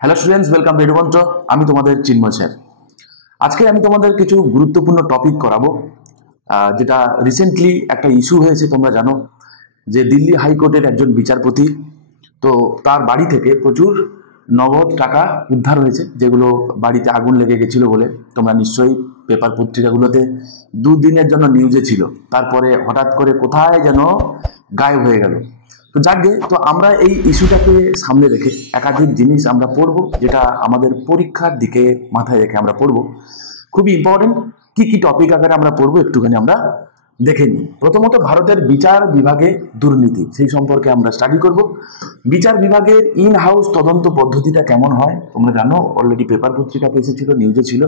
Hello students, welcome to Edumantra. আমি তোমাদের চিন্ময় sir. আজকে আমি তোমাদের কিছু গুরুত্বপূর্ণ টপিক করাবো, যেটা রিসেন্টলি একটা ইস্যু হয়েছে। তোমরা জানো যে দিল্লি হাইকোর্টের একজন বিচারপতি, তো তার বাড়ি থেকে প্রচুর নগদ টাকা উদ্ধার হয়েছে, যেগুলো বাড়িতে আগুন লেগে গেছিল বলে তোমরা নিশ্চয়ই পেপার পত্রিকাগুলোতে দুদিনের জন্য নিউজে ছিল। তারপরে হঠাৎ করে কোথায় যেন গায়েব হয়ে গেল। তো যাকে তো আমরা এই ইস্যুটাকে সামনে রেখে একাধিক জিনিস আমরা পড়বো, যেটা আমাদের পরীক্ষার দিকে মাথায় রেখে আমরা পড়বো। খুবই ইম্পর্টেন্ট। কি কি টপিক আকারে আমরা পড়বো একটুখানি আমরা দেখে নিই। প্রথমত ভারতের বিচার বিভাগে দুর্নীতি, সেই সম্পর্কে আমরা স্টাডি করব। বিচার বিভাগের ইন হাউস তদন্ত পদ্ধতিটা কেমন হয় তোমরা জানো, অলরেডি পেপার পত্রিকাতে এসেছিল, নিউজে ছিল,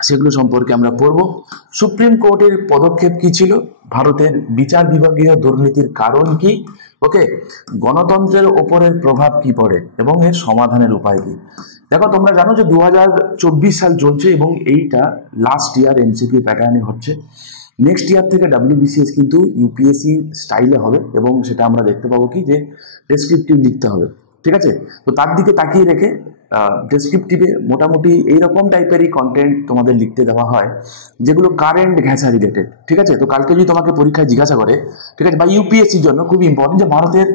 সেগুলো সম্পর্কে আমরা পড়ব। সুপ্রিম কোর্টের পদক্ষেপ কি ছিল, ভারতের বিচার বিভাগীয় দুর্নীতির কারণ কি, ওকে, গণতন্ত্রের ওপরের প্রভাব কি পড়ে এবং এর সমাধানের উপায় কি। দেখো তোমরা জানো যে 2024 সাল চলছে এবং এইটা লাস্ট ইয়ার এমসিকিউ প্যাটার্নে হচ্ছে। নেক্সট ইয়ার থেকে ডাব্লিউবিসিএস কিন্তু ইউপিএসসি স্টাইলে হবে এবং সেটা আমরা দেখতে পাবো কি যে ডেসক্রিপটিভ লিখতে হবে, ঠিক আছে। তো তার দিকে তাকিয়ে রেখে ডেসক্রিপটিভে মোটামুটি এইরকম টাইপেরই কন্টেন্ট তোমাদের লিখতে দেওয়া হয়, যেগুলো কারেন্ট ঘেঁষা রিলেটেড, ঠিক আছে। তো কালকে যদি তোমাকে পরীক্ষায় জিজ্ঞাসা করে, ঠিক আছে, বা ইউপিএসসির জন্য খুবই ইম্পর্টেন্ট যে ভারতের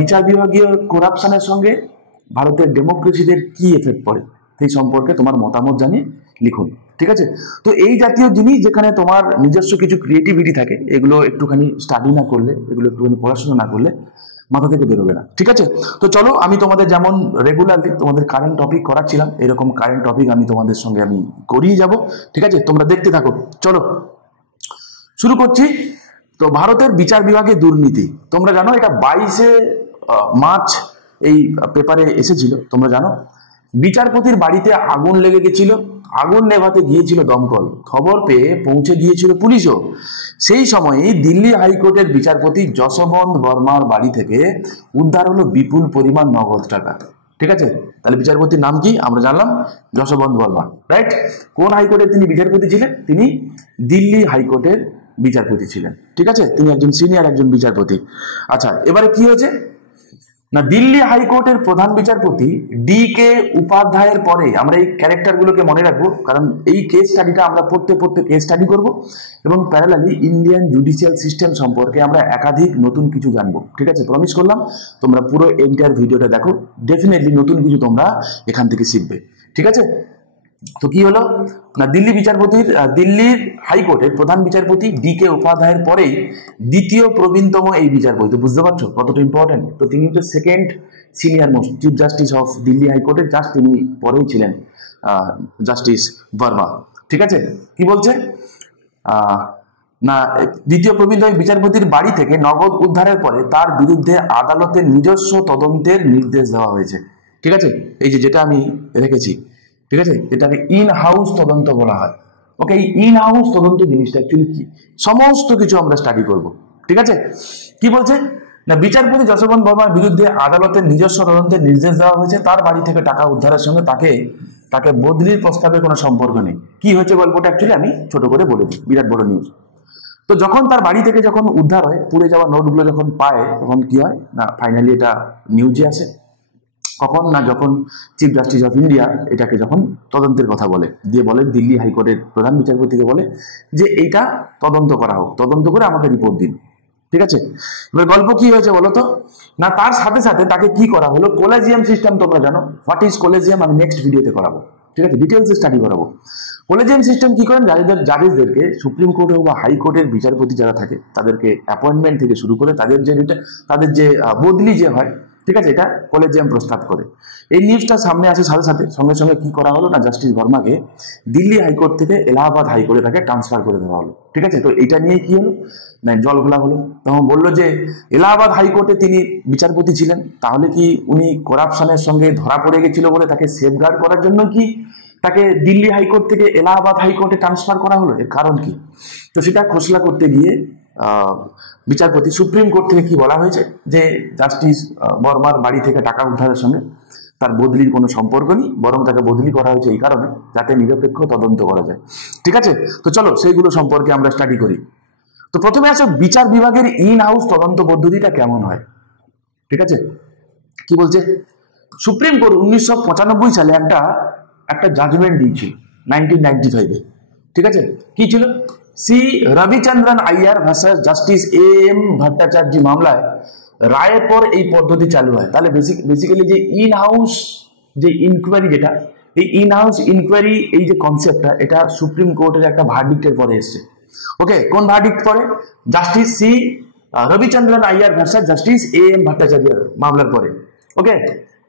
বিচার বিভাগীয় করাপশনের সঙ্গে ভারতের ডেমোক্রেসিদের কি এফেক্ট পড়ে, সেই সম্পর্কে তোমার মতামত জানিয়ে লিখুন, ঠিক আছে। তো এই জাতীয় জিনিস যেখানে তোমার নিজস্ব কিছু ক্রিয়েটিভিটি থাকে, এগুলো একটুখানি স্টাডি না করলে, এগুলো একটুখানি পড়াশোনা না করলে মাথা থেকে বেরোবে না, ঠিক আছে। তো চলো, আমি তোমাদের যেমন রেগুলারলি তোমাদের কারেন্ট টপিক করাচ্ছিলাম, এরকম কারেন্ট টপিক আমি তোমাদের সঙ্গে আমি করিয়ে যাব, ঠিক আছে। তোমরা দেখতে থাকো, চলো শুরু করছি। তো ভারতের বিচার বিভাগে দুর্নীতি, তোমরা জানো এটা 22 মার্চ এই পেপারে এসেছিল। তোমরা জানো বিচারপতির বাড়িতে আগুন লেগে গেছিল, আগুন নেভাতে গিয়েছিল দমকল, খবর পেয়ে পৌঁছে গিয়েছিল পুলিশও। সেই সময়ে দিল্লি হাইকোর্টের বিচারপতি যশবন্ত বর্মার বাড়ি থেকে উদ্ধার হলো বিপুল পরিমাণ নগদ টাকা, ঠিক আছে। তাহলে বিচারপতির নাম কি আমরা জানলাম, যশবন্ত বর্মা, রাইট। কোন হাইকোর্টের তিনি বিচারপতি ছিলেন, তিনি দিল্লি হাইকোর্টের বিচারপতি ছিলেন, ঠিক আছে। তিনি একজন সিনিয়র একজন বিচারপতি। আচ্ছা, এবারে কি হয়েছে না, দিল্লি হাইকোর্টের প্রধান বিচারপতি ডি কে উপাধ্যায়ের পরে, আমরা এই ক্যারেক্টারগুলোকে মনে রাখবো, কারণ এই কেস স্টাডিটা আমরা পড়তে পড়তে কেস স্টাডি করব এবং প্যারালালি ইন্ডিয়ান জুডিশিয়াল সিস্টেম সম্পর্কে আমরা একাধিক নতুন কিছু জানবো, ঠিক আছে। প্রমিস করলাম তোমরা পুরো এন্টায়ার ভিডিওটা দেখো, ডেফিনেটলি নতুন কিছু তোমরা এখান থেকে শিখবে, ঠিক আছে। তো কি হলো না, দিল্লির হাইকোর্টের প্রধান বিচারপতি ডি কে উপাধ্যায়ের পরেই দ্বিতীয় প্রবীণতম এই বিচারপতি। তো বুঝতে পারছো কতটা ইম্পর্টেন্ট। তো তিনি হচ্ছে second senior most chief justice of Delhi হাইকোর্টের, জাস্ট তিনি পরেই ছিলেন জাস্টিস বর্মা, ঠিক আছে। কি বলছে না, দ্বিতীয় প্রবীণতম বিচারপতির বাড়ি থেকে নগদ উদ্ধারের পরে তার বিরুদ্ধে আদালতের নিজস্ব তদন্তের নির্দেশ দেওয়া হয়েছে, ঠিক আছে। এই যেটা আমি রেখেছি, ঠিক আছে, এটাকে ইন হাউস তদন্ত বলা হয়। ওকে, এই ইন হাউস তদন্ত জিনিসটা অ্যাকচুয়ালি কি, সমস্ত কিছু আমরা স্টাডি করব, ঠিক আছে। কি বলছে না, বিচারপতি যশবন্ত বর্মার বিরুদ্ধে আদালতের নিজস্ব তদন্তের নির্দেশ দেওয়া হয়েছে। তার বাড়ি থেকে টাকা উদ্ধারের সঙ্গে তাকে বদলির প্রস্তাবের কোনো সম্পর্ক নেই। কি হয়েছে গল্পটা অ্যাকচুয়ালি আমি ছোট করে বলে দিই, বিরাট বড় নিউজ। তো যখন তার বাড়ি থেকে যখন উদ্ধার হয়, পুড়ে যাওয়া নোটগুলো যখন পায়, তখন কি হয় না, ফাইনালি এটা নিউজে আসে। কখন না, যখন চিফ জাস্টিস অফ ইন্ডিয়া এটাকে যখন তদন্তের কথা বলে, দিয়ে বলে দিল্লি হাইকোর্টের প্রধান বিচারপতিকে বলে যে এইটা তদন্ত করা হোক, তদন্ত করে আমাকে রিপোর্ট দিন, ঠিক আছে। এবার গল্প কি হয়েছে বলতো না, তার সাথে সাথে তাকে কি করা হলো, কলেজিয়াম সিস্টেম, তোমরা জানো হোয়াট ইজ কলেজিয়াম, আমি নেক্সট ভিডিওতে করাবো, ঠিক আছে, ডিটেলসে স্টাডি করাবো। কলেজিয়াম সিস্টেম কি করেন, জাজেসদেরকে সুপ্রিম কোর্টে বা হাইকোর্টের বিচারপতি যারা থাকে তাদেরকে অ্যাপয়েন্টমেন্ট থেকে শুরু করে তাদের যে বদলি যে হয়, ঠিক আছে, এটা কলেজিয়াম প্রস্তাব করে। এই নিউজটা সামনে আসে সাথে সাথে সঙ্গে সঙ্গে কি করা হলো না, জাস্টিস বর্মাকে দিল্লি হাইকোর্ট থেকে এলাহাবাদ হাইকোর্টে তাকে ট্রান্সফার করে দেওয়া হলো, ঠিক আছে। তো এটা নিয়ে কি হলো না, জল ঘোলা হলো। তখন বললো যে এলাহাবাদ হাইকোর্টে তিনি বিচারপতি ছিলেন, তাহলে কি উনি করাপশনের সঙ্গে ধরা পড়ে গেছিল বলে তাকে সেফগার্ড করার জন্য কি তাকে দিল্লি হাইকোর্ট থেকে এলাহাবাদ হাইকোর্টে ট্রান্সফার করা হলো, এর কারণ কি। তো সেটা খোসলা করতে গিয়ে বিচারপতি সুপ্রিম কোর্ট থেকে কি বলা হয়েছে যে জাস্টিস বর্মার বাড়ি থেকে টাকা উদ্ধারের সঙ্গে তার বদলির কোনো সম্পর্ক নেই, বরং তাকে বদলি করা হয়েছে এই কারণে যাতে নিরপেক্ষ তদন্ত করা যায়, ঠিক আছে। তো চলো সেইগুলো সম্পর্কে আমরা স্টাডি করি। তো প্রথমে আছে বিচার বিভাগের ইন হাউস তদন্ত পদ্ধতিটা কেমন হয়, ঠিক আছে। কি বলছে সুপ্রিম কোর্ট 1995 সালে একটা জাজমেন্ট দিয়েছিল 1995-এ, ঠিক আছে? কি ছিল? C Ravichandran Iyer versus justice A M Bhattacharya মামলায় রায়ের পর এই পদ্ধতি চালু হয়। তাহলে বেসিক্যালি যে ইন হাউস যে ইনকোয়ারি, যেটা এই ইন হাউস ইনকোয়ারি, এই যে কনসেপ্টটা, এটা সুপ্রিম কোর্টের একটা ভার্ডিক্টের পরে এসছে। ওকে, কোন ভার্ডিক্ট পরে? Justice C Ravichandran Iyer versus justice A M Bhattacharya মামলার পরে। ওকে,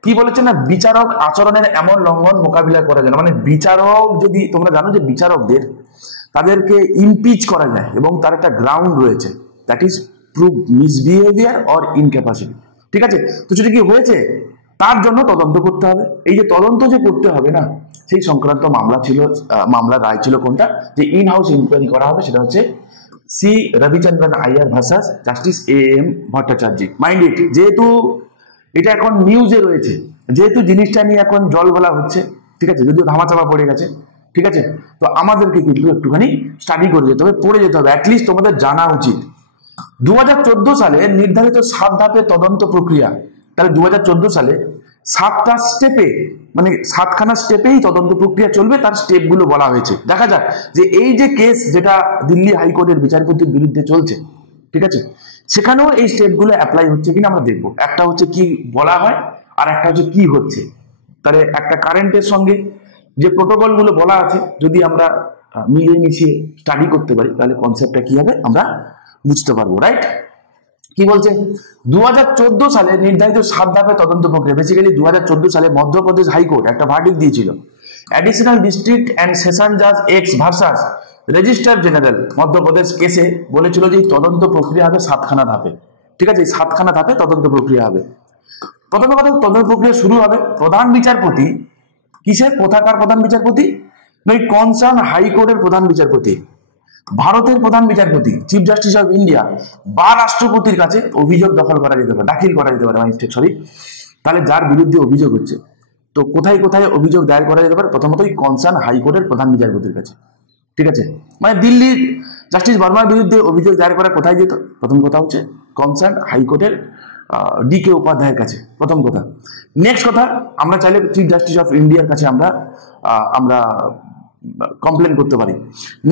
কি বলেছে না, বিচারক আচরণের এমন লঙ্ঘন মোকাবিলা করা যায় না। মানে বিচারক, যদি তোমরা জানো যে বিচারকদের তাদেরকে ইমপিচ করা যায় এবং তার একটা গ্রাউন্ড রয়েছে, that is proved misbehaviour or incapacity. ঠিক আছে? তো সেটা কি হয়েছে, তার জন্য তদন্ত করতে হবে। এই যে তদন্ত যে করতে হবে না, সেই সংক্রান্ত মামলার রায় ছিল কোনটা, যে ইন হাউস ইনকোয়ারি করা হবে, সেটা হচ্ছে C Ravichandran Iyer versus justice A M Bhattacharya. Mind it, যেহেতু এটা এখন নিউজে রয়েছে, যেহেতু জিনিসটা নিয়ে এখন জল বলা হচ্ছে, ঠিক আছে, যদিও ধামাচাপা পড়ে গেছে, ঠিক আছে, তো আমাদেরকে কিন্তু একটুখানি স্টাডি করে যেতে হবে, পড়ে যেতে হবে, অ্যাটলিস্ট তোমাদের জানা উচিত। 2014 সালে নির্ধারিত 7 ধাপের তদন্ত প্রক্রিয়া, তাহলে 2014 সালে 7টা স্টেপে, মানে 7খানা স্টেপেই তদন্ত প্রক্রিয়া চলবে, তার স্টেপগুলো বলা হয়েছে। দেখা যাক যে এই যে কেস যেটা দিল্লি হাইকোর্টের বিচারপতির বিরুদ্ধে চলছে, ঠিক আছে, সেখানেও এই স্টেপগুলো অ্যাপ্লাই হচ্ছে কিনা আমরা দেখবো। একটা হচ্ছে কি বলা হয়, আর একটা হচ্ছে কি হচ্ছে। তাহলে একটা কারেন্টের সঙ্গে যে প্রোটোকলগুলো বলা আছে, যদি আমরা মিলিয়ে মিশিয়ে স্টাডি করতে পারি, তাহলে কনসেপ্টটা কি হবে আমরা বুঝতে পারবো। রাইট? কি বলছে? 2014 সালে নির্ধারিত 7 ধাপের তদন্ত প্রক্রিয়া। বেসিক্যালি 2014 সালে মধ্যপ্রদেশ হাইকোর্ট একটা ভার্ডিক্ট দিয়েছিল, অ্যাডিশনাল ডিস্ট্রিক্ট অ্যান্ড সেশন জাজ x versus registrar general Madhya Pradesh কেসে বলেছিল যে তদন্ত প্রক্রিয়া হবে 7খানা ধাপে। ঠিক আছে, 7খানা ধাপে তদন্ত প্রক্রিয়া হবে। প্রথম কথা, তদন্ত প্রক্রিয়া শুরু হবে প্রধান বিচারপতি, কিসের কোথাকার প্রধান বিচারপতি, নয় কনসার্ন হাইকোর্টের প্রধান বিচারপতি, ভারতের প্রধান বিচারপতি, চিফ জাস্টিস অফ ইন্ডিয়া বা রাষ্ট্রপতির কাছে অভিযোগ দাখিল করা যেতে পারে ম্যাজিস্ট্রেট, সরি। তাহলে যার বিরুদ্ধে অভিযোগ হচ্ছে, তো কোথায় কোথায় অভিযোগ দায়ের করা যেতে পারে? প্রথমতই কনসার্ন হাইকোর্টের প্রধান বিচারপতির কাছে। ঠিক আছে, মানে দিল্লির জাস্টিস বর্মার বিরুদ্ধে অভিযোগ দায়ের করা কোথায় যেত? প্রথম কথা হচ্ছে কনসার্ন হাইকোর্টের DK উপাধ্যায়ের কাছে, প্রথম কথা। নেক্সট কথা, আমরা চাইলে চিফ জাস্টিস অফ ইন্ডিয়ার কাছে আমরা কমপ্লেন করতে পারি।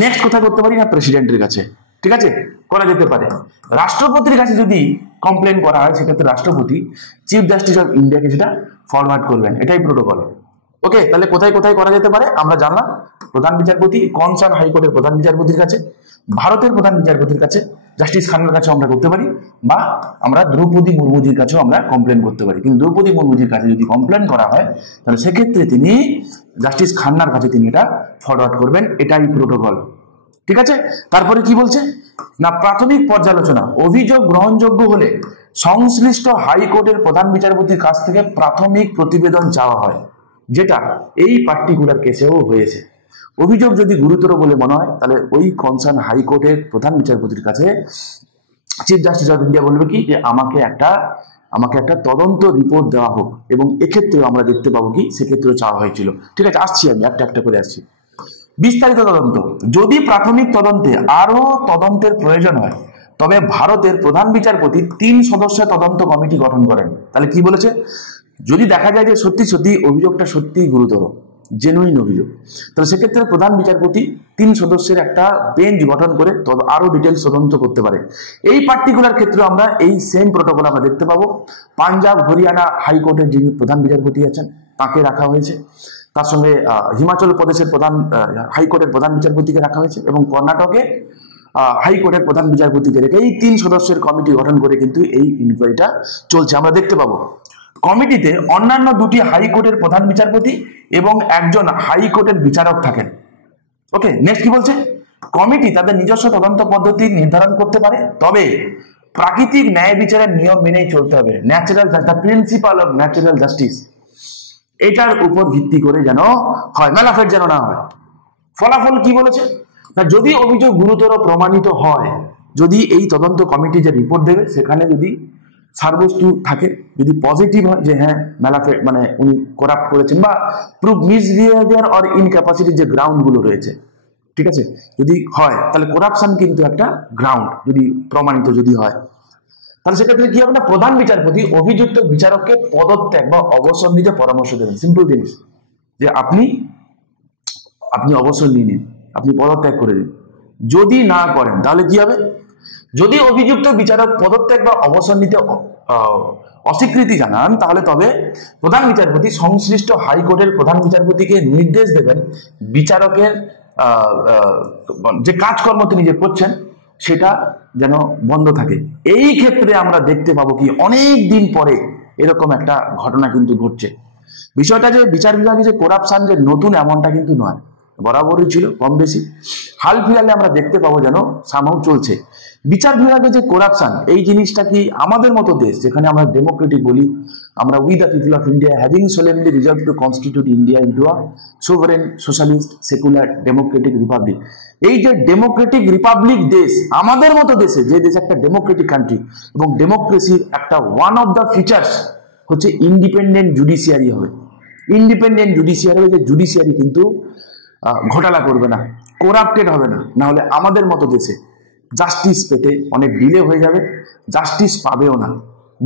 নেক্সট কোথায় করতে পারি? না, প্রেসিডেন্টের কাছে। ঠিক আছে, করা যেতে পারে। রাষ্ট্রপতির কাছে যদি কমপ্লেন করা হয়, সেক্ষেত্রে রাষ্ট্রপতি চিফ জাস্টিস অফ ইন্ডিয়াকে সেটা ফরওয়ার্ড করবেন, এটাই প্রোটোকল। ওকে, তাহলে কোথায় কোথায় করা যেতে পারে আমরা জানলাম। প্রধান বিচারপতি, কনসার্ন হাইকোর্টের প্রধান বিচারপতির কাছে, ভারতের প্রধান বিচারপতির কাছে, জাস্টিস খানের কাছেও আমরা করতে পারি, বা আমরা দ্রৌপদী মুর্মুজির কাছেও আমরা কমপ্লেন করতে পারি। কিন্তু দ্রৌপদী মুর্মুজির কাছে যদি কমপ্লেন করা হয়, তাহলে সেক্ষেত্রে তিনি জাস্টিস খান্নার কাছে তিনি এটা ফরওয়ার্ড করবেন, এটাই প্রোটোকল। ঠিক আছে, তারপরে কি বলছে না, প্রাথমিক পর্যালোচনা, অভিযোগ গ্রহণযোগ্য হলে সংশ্লিষ্ট হাইকোর্টের প্রধান বিচারপতির কাছ থেকে প্রাথমিক প্রতিবেদন চাওয়া হয়, যেটা এই পার্টিকুলার কেসেও হয়েছে। অভিযোগ যদি গুরুতর বলে মনে হয়, তাহলে ওই কনসার্ন হাইকোর্টের প্রধান বিচারপতির কাছে চিফ জাস্টিস অফ ইন্ডিয়া বলবে কি, যে আমাকে একটা তদন্ত রিপোর্ট দেওয়া হোক, এবং এক্ষেত্রেও আমরা দেখতে পাবো কি সেক্ষেত্রেও চাওয়া হয়েছিল। ঠিক আছে, আসছি, আমি একটা একটা করে আসছি। বিস্তারিত তদন্ত, যদি প্রাথমিক তদন্তে আরো তদন্তের প্রয়োজন হয়, তবে ভারতের প্রধান বিচারপতি 3 সদস্যের তদন্ত কমিটি গঠন করেন। তাহলে কি বলেছে, যদি দেখা যায় যে সত্যি সত্যি অভিযোগটা সত্যিই গুরুতর, জেনুইন অভিযোগ, তাহলে সেক্ষেত্রে প্রধান বিচারপতি 3 সদস্যের একটা বেঞ্চ গঠন করে আরো ডিটেলস তদন্ত করতে পারে। এই পার্টিকুলার ক্ষেত্রে আমরা এই সেম প্রোটোকল আমরা দেখতে পাবো। পাঞ্জাব হরিয়ানা হাইকোর্টের যিনি প্রধান বিচারপতি আছেন, তাকে রাখা হয়েছে। তার সঙ্গে হিমাচল প্রদেশের হাইকোর্টের প্রধান বিচারপতিকে রাখা হয়েছে, এবং কর্ণাটকে হাইকোর্টের প্রধান বিচারপতিকে রেখে এই 3 সদস্যের কমিটি গঠন করে কিন্তু এই ইনকোয়ারিটা চলছে, আমরা দেখতে পাবো। কমিটিতে অন্যান্য 2টি হাইকোর্টের প্রধান বিচারপতি এবং একজন হাইকোর্টের বিচারক থাকেন। ওকে, নেক্সট কি বলছে, কমিটি তাদের নিজস্ব তদন্ত পদ্ধতি নির্ধারণ করতে পারে, তবে প্রাকৃতিক ন্যায় বিচারের নিয়ম মেনেই চলতে হবে। Natural justice, the principal of natural justice, এটার উপর ভিত্তি করে যেন হয়, মেলাফেট যেন না হয়। ফলাফল কি বলেছে না, যদি অভিযোগ গুরুতর প্রমাণিত হয়, যদি এই তদন্ত কমিটি যে রিপোর্ট দেবে সেখানে যদি সারবস্তু থাকে, যদি পজিটিভ হয় যে হ্যাঁ মেলাফেট মানে উনি করাপ্ট করেছেন, বা প্রুভ মিসবিহেভিয়ার অর ইনক্যাপাসিটি যে গ্রাউন্ড গুলো রয়েছে, ঠিক আছে, যদি হয়, তাহলে করাপশন কিন্তু একটা গ্রাউন্ড যদি প্রমাণিত যদি হয়, তাহলে সেক্ষেত্রে কি হবে না, প্রধান বিচারপতি অভিযুক্ত বিচারককে পদত্যাগ বা অবসর নিতে পরামর্শ দেবেন। সিম্পল জিনিস, যে আপনি অবসর নিয়ে নিন, আপনি পদত্যাগ করে দিন। যদি না করেন তাহলে কি হবে, যদি অভিযুক্ত বিচারক পদত্যাগ বা অবসর নিতে অস্বীকৃতি জানান, তাহলে তবে প্রধান বিচারপতি সংশ্লিষ্ট হাইকোর্টের প্রধান বিচারপতিকে নির্দেশ দেবেন বিচারকের যে কাজকর্ম তিনি যে করছেন সেটা যেন বন্ধ থাকে। এই ক্ষেত্রে আমরা দেখতে পাবো কি অনেক দিন পরে এরকম একটা ঘটনা কিন্তু ঘটছে। বিষয়টা যে বিচার বিভাগে যে করাপশন যে নতুন এমনটা কিন্তু নয়, বরাবরই ছিল কম বেশি। হাল ফিলহালে আমরা দেখতে পাবো যেন সামাও চলছে। বিচার বিভাগে যে করাপশন, এই জিনিসটা কি আমাদের মতো দেশ যেখানে আমরা ডেমোক্রেটিক বলি, আমরা we the people of India having সোলেমলি resolve two constitute India into a sovereign socialist secular Democratic Republic, এই যে ডেমোক্রেটিক রিপাবলিক দেশ, আমাদের মতো দেশে যে দেশ একটা ডেমোক্রেটিক কান্ট্রি, এবং ডেমোক্রেসির একটা ওয়ান অফ দ্য ফিচার্স হচ্ছে ইন্ডিপেন্ডেন্ট জুডিশিয়ারি হবে। ইন্ডিপেন্ডেন্ট জুডিশিয়ারি হবে, যে জুডিশিয়ারি কিন্তু ঘোটালা করবে না, করাপ্টেড হবে না। না হলে আমাদের মতো দেশে জাস্টিস পেতে অনেক ডিলে হয়ে যাবে, জাস্টিস পাবেও না।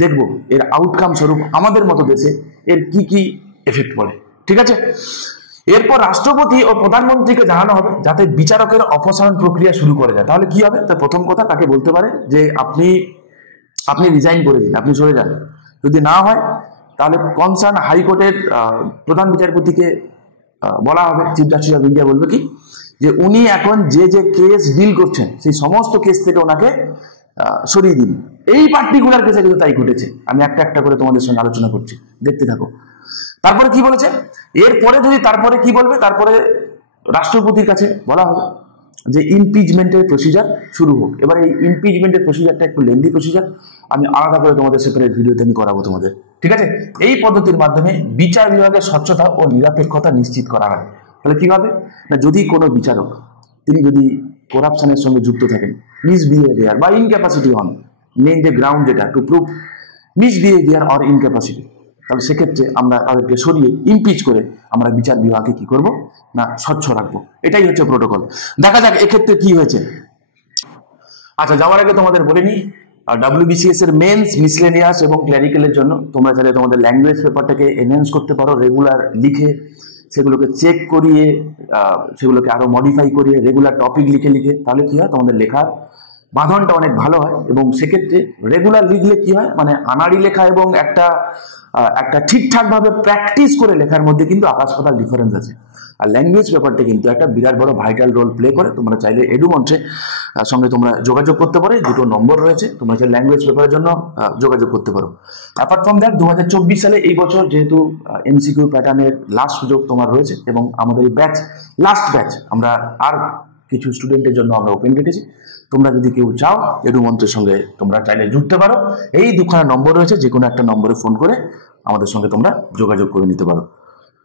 দেখবো এর আউটকাম স্বরূপ আমাদের মতো দেশে এর কি কি এফেক্ট পড়ে। ঠিক আছে, এরপর রাষ্ট্রপতি ও প্রধানমন্ত্রীকে জানানো হবে যাতে বিচারকের অপসারণ প্রক্রিয়া শুরু করে যায়। তাহলে কি হবে, তার প্রথম কথা তাকে বলতে পারে যে আপনি রিজাইন করে দিন, আপনি সরে যান। যদি না হয় তাহলে কনসার্ন হাইকোর্টের প্রধান বিচারপতিকে বলা হবে, চিফ জাস্টিস অফ ইন্ডিয়া বলবে কি যে উনি এখন যে যে কেস ডিল করছেন সেই সমস্ত কেস থেকে ওনাকে সরিয়ে দিন। এই পার্টিকুলার কেসে কিন্তু তাই ঘটেছে। আমি একটা একটা করে তোমাদের সঙ্গে আলোচনা করছি, দেখতে থাকো। তারপরে কি বলেছে, এরপরে যদি তারপরে কি বলবে, তারপরে রাষ্ট্রপতির কাছে বলা হবে যে ইমপিচমেন্টের প্রসিজার শুরু হোক। এবার এই ইমপিচমেন্টের প্রসিজারটা একটু লেন্দি প্রসিজার, আমি আলাদা করে তোমাদের সেপারেট ভিডিওতে আমি করাবো তোমাদের। ঠিক আছে, এই পদ্ধতির মাধ্যমে বিচার বিভাগের স্বচ্ছতা ও নিরপেক্ষতা নিশ্চিত করা হয়। তাহলে কি হবে না, যদি কোনো বিচারক তিনি যদি করাপশনের সঙ্গে যুক্ত থাকেন, মিসবিহেভিয়ার বা ইনক্যাপাসিটি হন, মেইন যে গ্রাউন্ড যেটা টু প্রুভ মিসবিহেভিয়ার অর ইনক্যাপাসিটি, তাহলে সেক্ষেত্রে আমরা তাদেরকে সরিয়ে ইমপিচ করে আমরা বিচার বিভাগকে কি করব না স্বচ্ছ রাখবো। এটাই হচ্ছে প্রোটোকল। দেখা যাক এক্ষেত্রে কি হয়েছে। আচ্ছা, যাওয়ার আগে তোমাদের বলে নিই, WBCS এর মেন্স, মিসলেনিয়াস এবং ক্ল্যারিক্যালের জন্য তোমরা চাইলে তোমাদের ল্যাঙ্গুয়েজ পেপারটাকে এনহ্যান্স করতে পারো, রেগুলার লিখে সেগুলোকে চেক করিয়ে সেগুলোকে আরো মডিফাই করিয়ে রেগুলার টপিক লিখে লিখে, তাহলে কি হয় তোমাদের লেখার বাঁধনটা অনেক ভালো হয়। এবং সেক্ষেত্রে রেগুলার লিখলে কি হয়, মানে আনাড়ি লেখা এবং একটা ঠিকঠাক ভাবে প্র্যাকটিস করে লেখার মধ্যে কিন্তু আকাশ পাতাল ডিফারেন্স আছে। আর ল্যাঙ্গুয়েজ পেপারটা কিন্তু একটা বিরাট বড় ভাইটাল রোল প্লে করে। তোমরা চাইলে এডুমন্ত্রের সঙ্গে তোমরা যোগাযোগ করতে পারো, দুটো নম্বর রয়েছে, তোমরা চাইলে ল্যাঙ্গুয়েজ পেপারের জন্য যোগাযোগ করতে পারো। অ্যাপার্ট ফ্রম দ্যাট 2024 সালে এই বছর যেহেতু MCQ প্যাটার্নের লাস্ট সুযোগ তোমার রয়েছে এবং আমাদের এই ব্যাচ লাস্ট ব্যাচ আমরা আর কিছু স্টুডেন্টের জন্য আমরা ওপেন রেখেছি। তোমরা যদি কেউ চাও এডুমন্ত্রের সঙ্গে তোমরা চাইলে জুড়তে পারো, এই দুখানা নম্বর রয়েছে, যে কোনো একটা নম্বরে ফোন করে আমাদের সঙ্গে তোমরা যোগাযোগ করে নিতে পারো।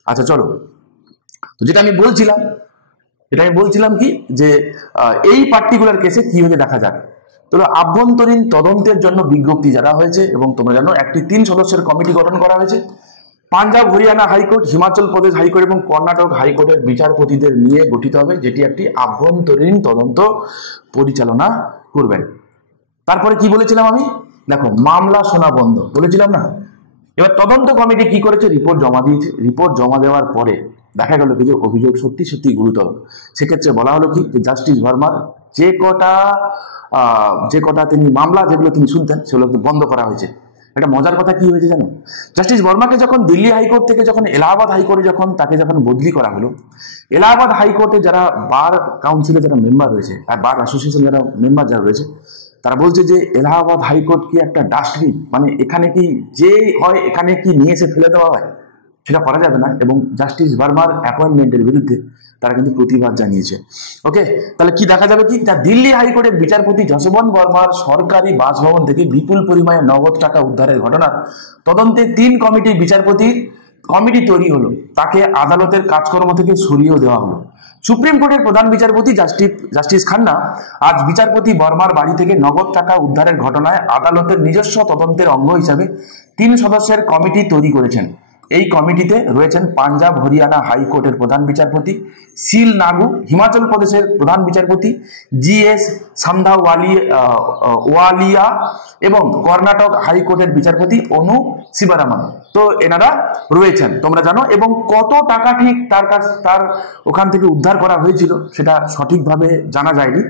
আচ্ছা চলো, তো যেটা আমি বলছিলাম কি যে এই পার্টিকুলার কেসে কি হয়েছে দেখা যাক। তো আভ্যন্তরীণ তদন্তের জন্য বিজ্ঞপ্তি জারি হয়েছে এবং তোমরা জানো একটি 3 সদস্যের কমিটি গঠন করা হয়েছে। পাঞ্জাব, হরিয়ানা হাইকোর্ট, হিমাচল প্রদেশ হাইকোর্ট এবং কর্ণাটক হাইকোর্টের বিচারপতিদের নিয়ে গঠিত হবে, যেটি একটি আভ্যন্তরীণ তদন্ত পরিচালনা করবেন। তারপরে কি বলেছিলাম আমি, দেখো মামলা শোনা বন্ধ বলেছিলাম না। এবার তদন্ত কমিটি কি করেছে, রিপোর্ট জমা দিয়েছে। রিপোর্ট জমা দেওয়ার পরে দেখা গেল কি যে অভিযোগ সত্যি সত্যি গুরুতর। সেক্ষেত্রে বলা হলো কি যে জাস্টিস ভার্মার যে কটা তিনি মামলা যেগুলো তিনি শুনতেন সেগুলো বন্ধ করা হয়েছে। একটা মজার কথা কি হয়েছে জানো, জাস্টিস বর্মাকে যখন দিল্লি হাইকোর্ট থেকে যখন এলাহাবাদ হাইকোর্টে তাকে যখন বদলি করা হলো, এলাহাবাদ হাইকোর্টে যারা বার কাউন্সিলে যারা মেম্বার রয়েছে আর বার অ্যাসোসিয়েশন যারা মেম্বার যারা রয়েছে, তারা বলছে যে এলাহাবাদ হাইকোর্ট কি একটা ডাস্টবিন, মানে এখানে কি যে হয় এখানে কি নিয়ে এসে ফেলে দেওয়া হয়, সেটা করা যাবে না। এবং জাস্টিস ভার্মার অ্যাপয়েন্টমেন্টের বিরুদ্ধে তারা কিন্তু প্রতিবাদ জানিয়েছে। ওকে, তাহলে কি দেখা যাবে কি, দিল্লি হাইকোর্টের বিচারপতি যশবন্ত বর্মার সরকারি বাসভবন থেকে বিপুল পরিমাণে নগদ টাকা উদ্ধারের ঘটনার তদন্তে 3 কমিটির বিচারপতির কমিটি তৈরি হলো, তাকে আদালতের কাজকর্ম থেকে সরিয়েও দেওয়া হলো। সুপ্রিম কোর্টের প্রধান বিচারপতি জাস্টিস খান্না আজ বিচারপতি বর্মার বাড়ি থেকে নগদ টাকা উদ্ধারের ঘটনায় আদালতের নিজস্ব তদন্তের অঙ্গ হিসাবে 3 সদস্যের কমিটি তৈরি করেছেন। এই কমিটিতে রয়েছেন পাঞ্জাব হরিয়ানা হাইকোর্টের প্রধান বিচারপতি, সিল নাগু হিমাচল প্রদেশের প্রধান বিচারপতি, জিএস সান্ধাওয়ালিয়া এবং কর্ণাটক হাইকোর্টের বিচারপতি অনু শিবরামন। তো এনারা রয়েছেন তোমরা জানো। এবং কত টাকা ঠিক তার ওখান থেকে উদ্ধার করা হয়েছিল সেটা সঠিকভাবে জানা যায়নি,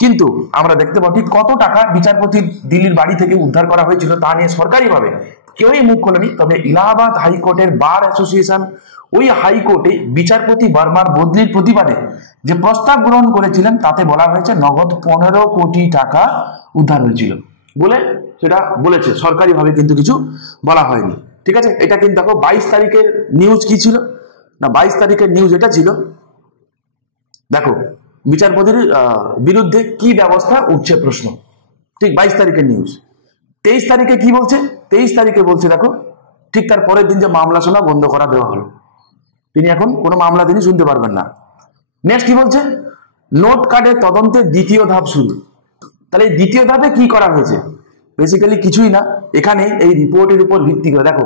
কিন্তু আমরা দেখতে পাচ্ছি কত টাকা বিচারপতি দিল্লির বাড়ি থেকে উদ্ধার করা হয়েছিল তা নিয়ে সরকারিভাবে কেউই মুখ খোলেনি। তবে ইলাহাবাদ হাইকোর্টের বার অ্যাসোসিয়েশন ওই হাইকোর্টে বিচারপতি বর্মার বদলির প্রতিবাদে যে প্রস্তাব গ্রহণ করেছিলেন তাতে বলা হয়েছে নগদ 15 কোটি টাকা উদ্ধার হয়েছিল বলে সেটা বলেছে, সরকারিভাবে কিন্তু কিছু বলা হয়নি। ঠিক আছে, এটা কিন্তু দেখো 22 তারিখের নিউজ কি ছিল না, 22 তারিখের নিউজ এটা ছিল, দেখো বিচারপতির বিরুদ্ধে কি ব্যবস্থা উঠছে প্রশ্ন, ঠিক 22 তারিখের নিউজ। 23 তারিখে কি বলছে, 23 তারিখে বলছে দেখো ঠিক তার পরের দিন যে মামলা শোনা বন্ধ করা দেওয়া হলো, তিনি এখন কোনো মামলা তিনি শুনতে পারবেন না। নেক্সট কি বলছে, নোট কার্ডের তদন্তের দ্বিতীয় ধাপ শুরু। তাহলে এই দ্বিতীয় ধাপে কি করা হয়েছে, বেসিক্যালি কিছুই না, এখানে এই রিপোর্টের উপর ভিত্তি করে দেখো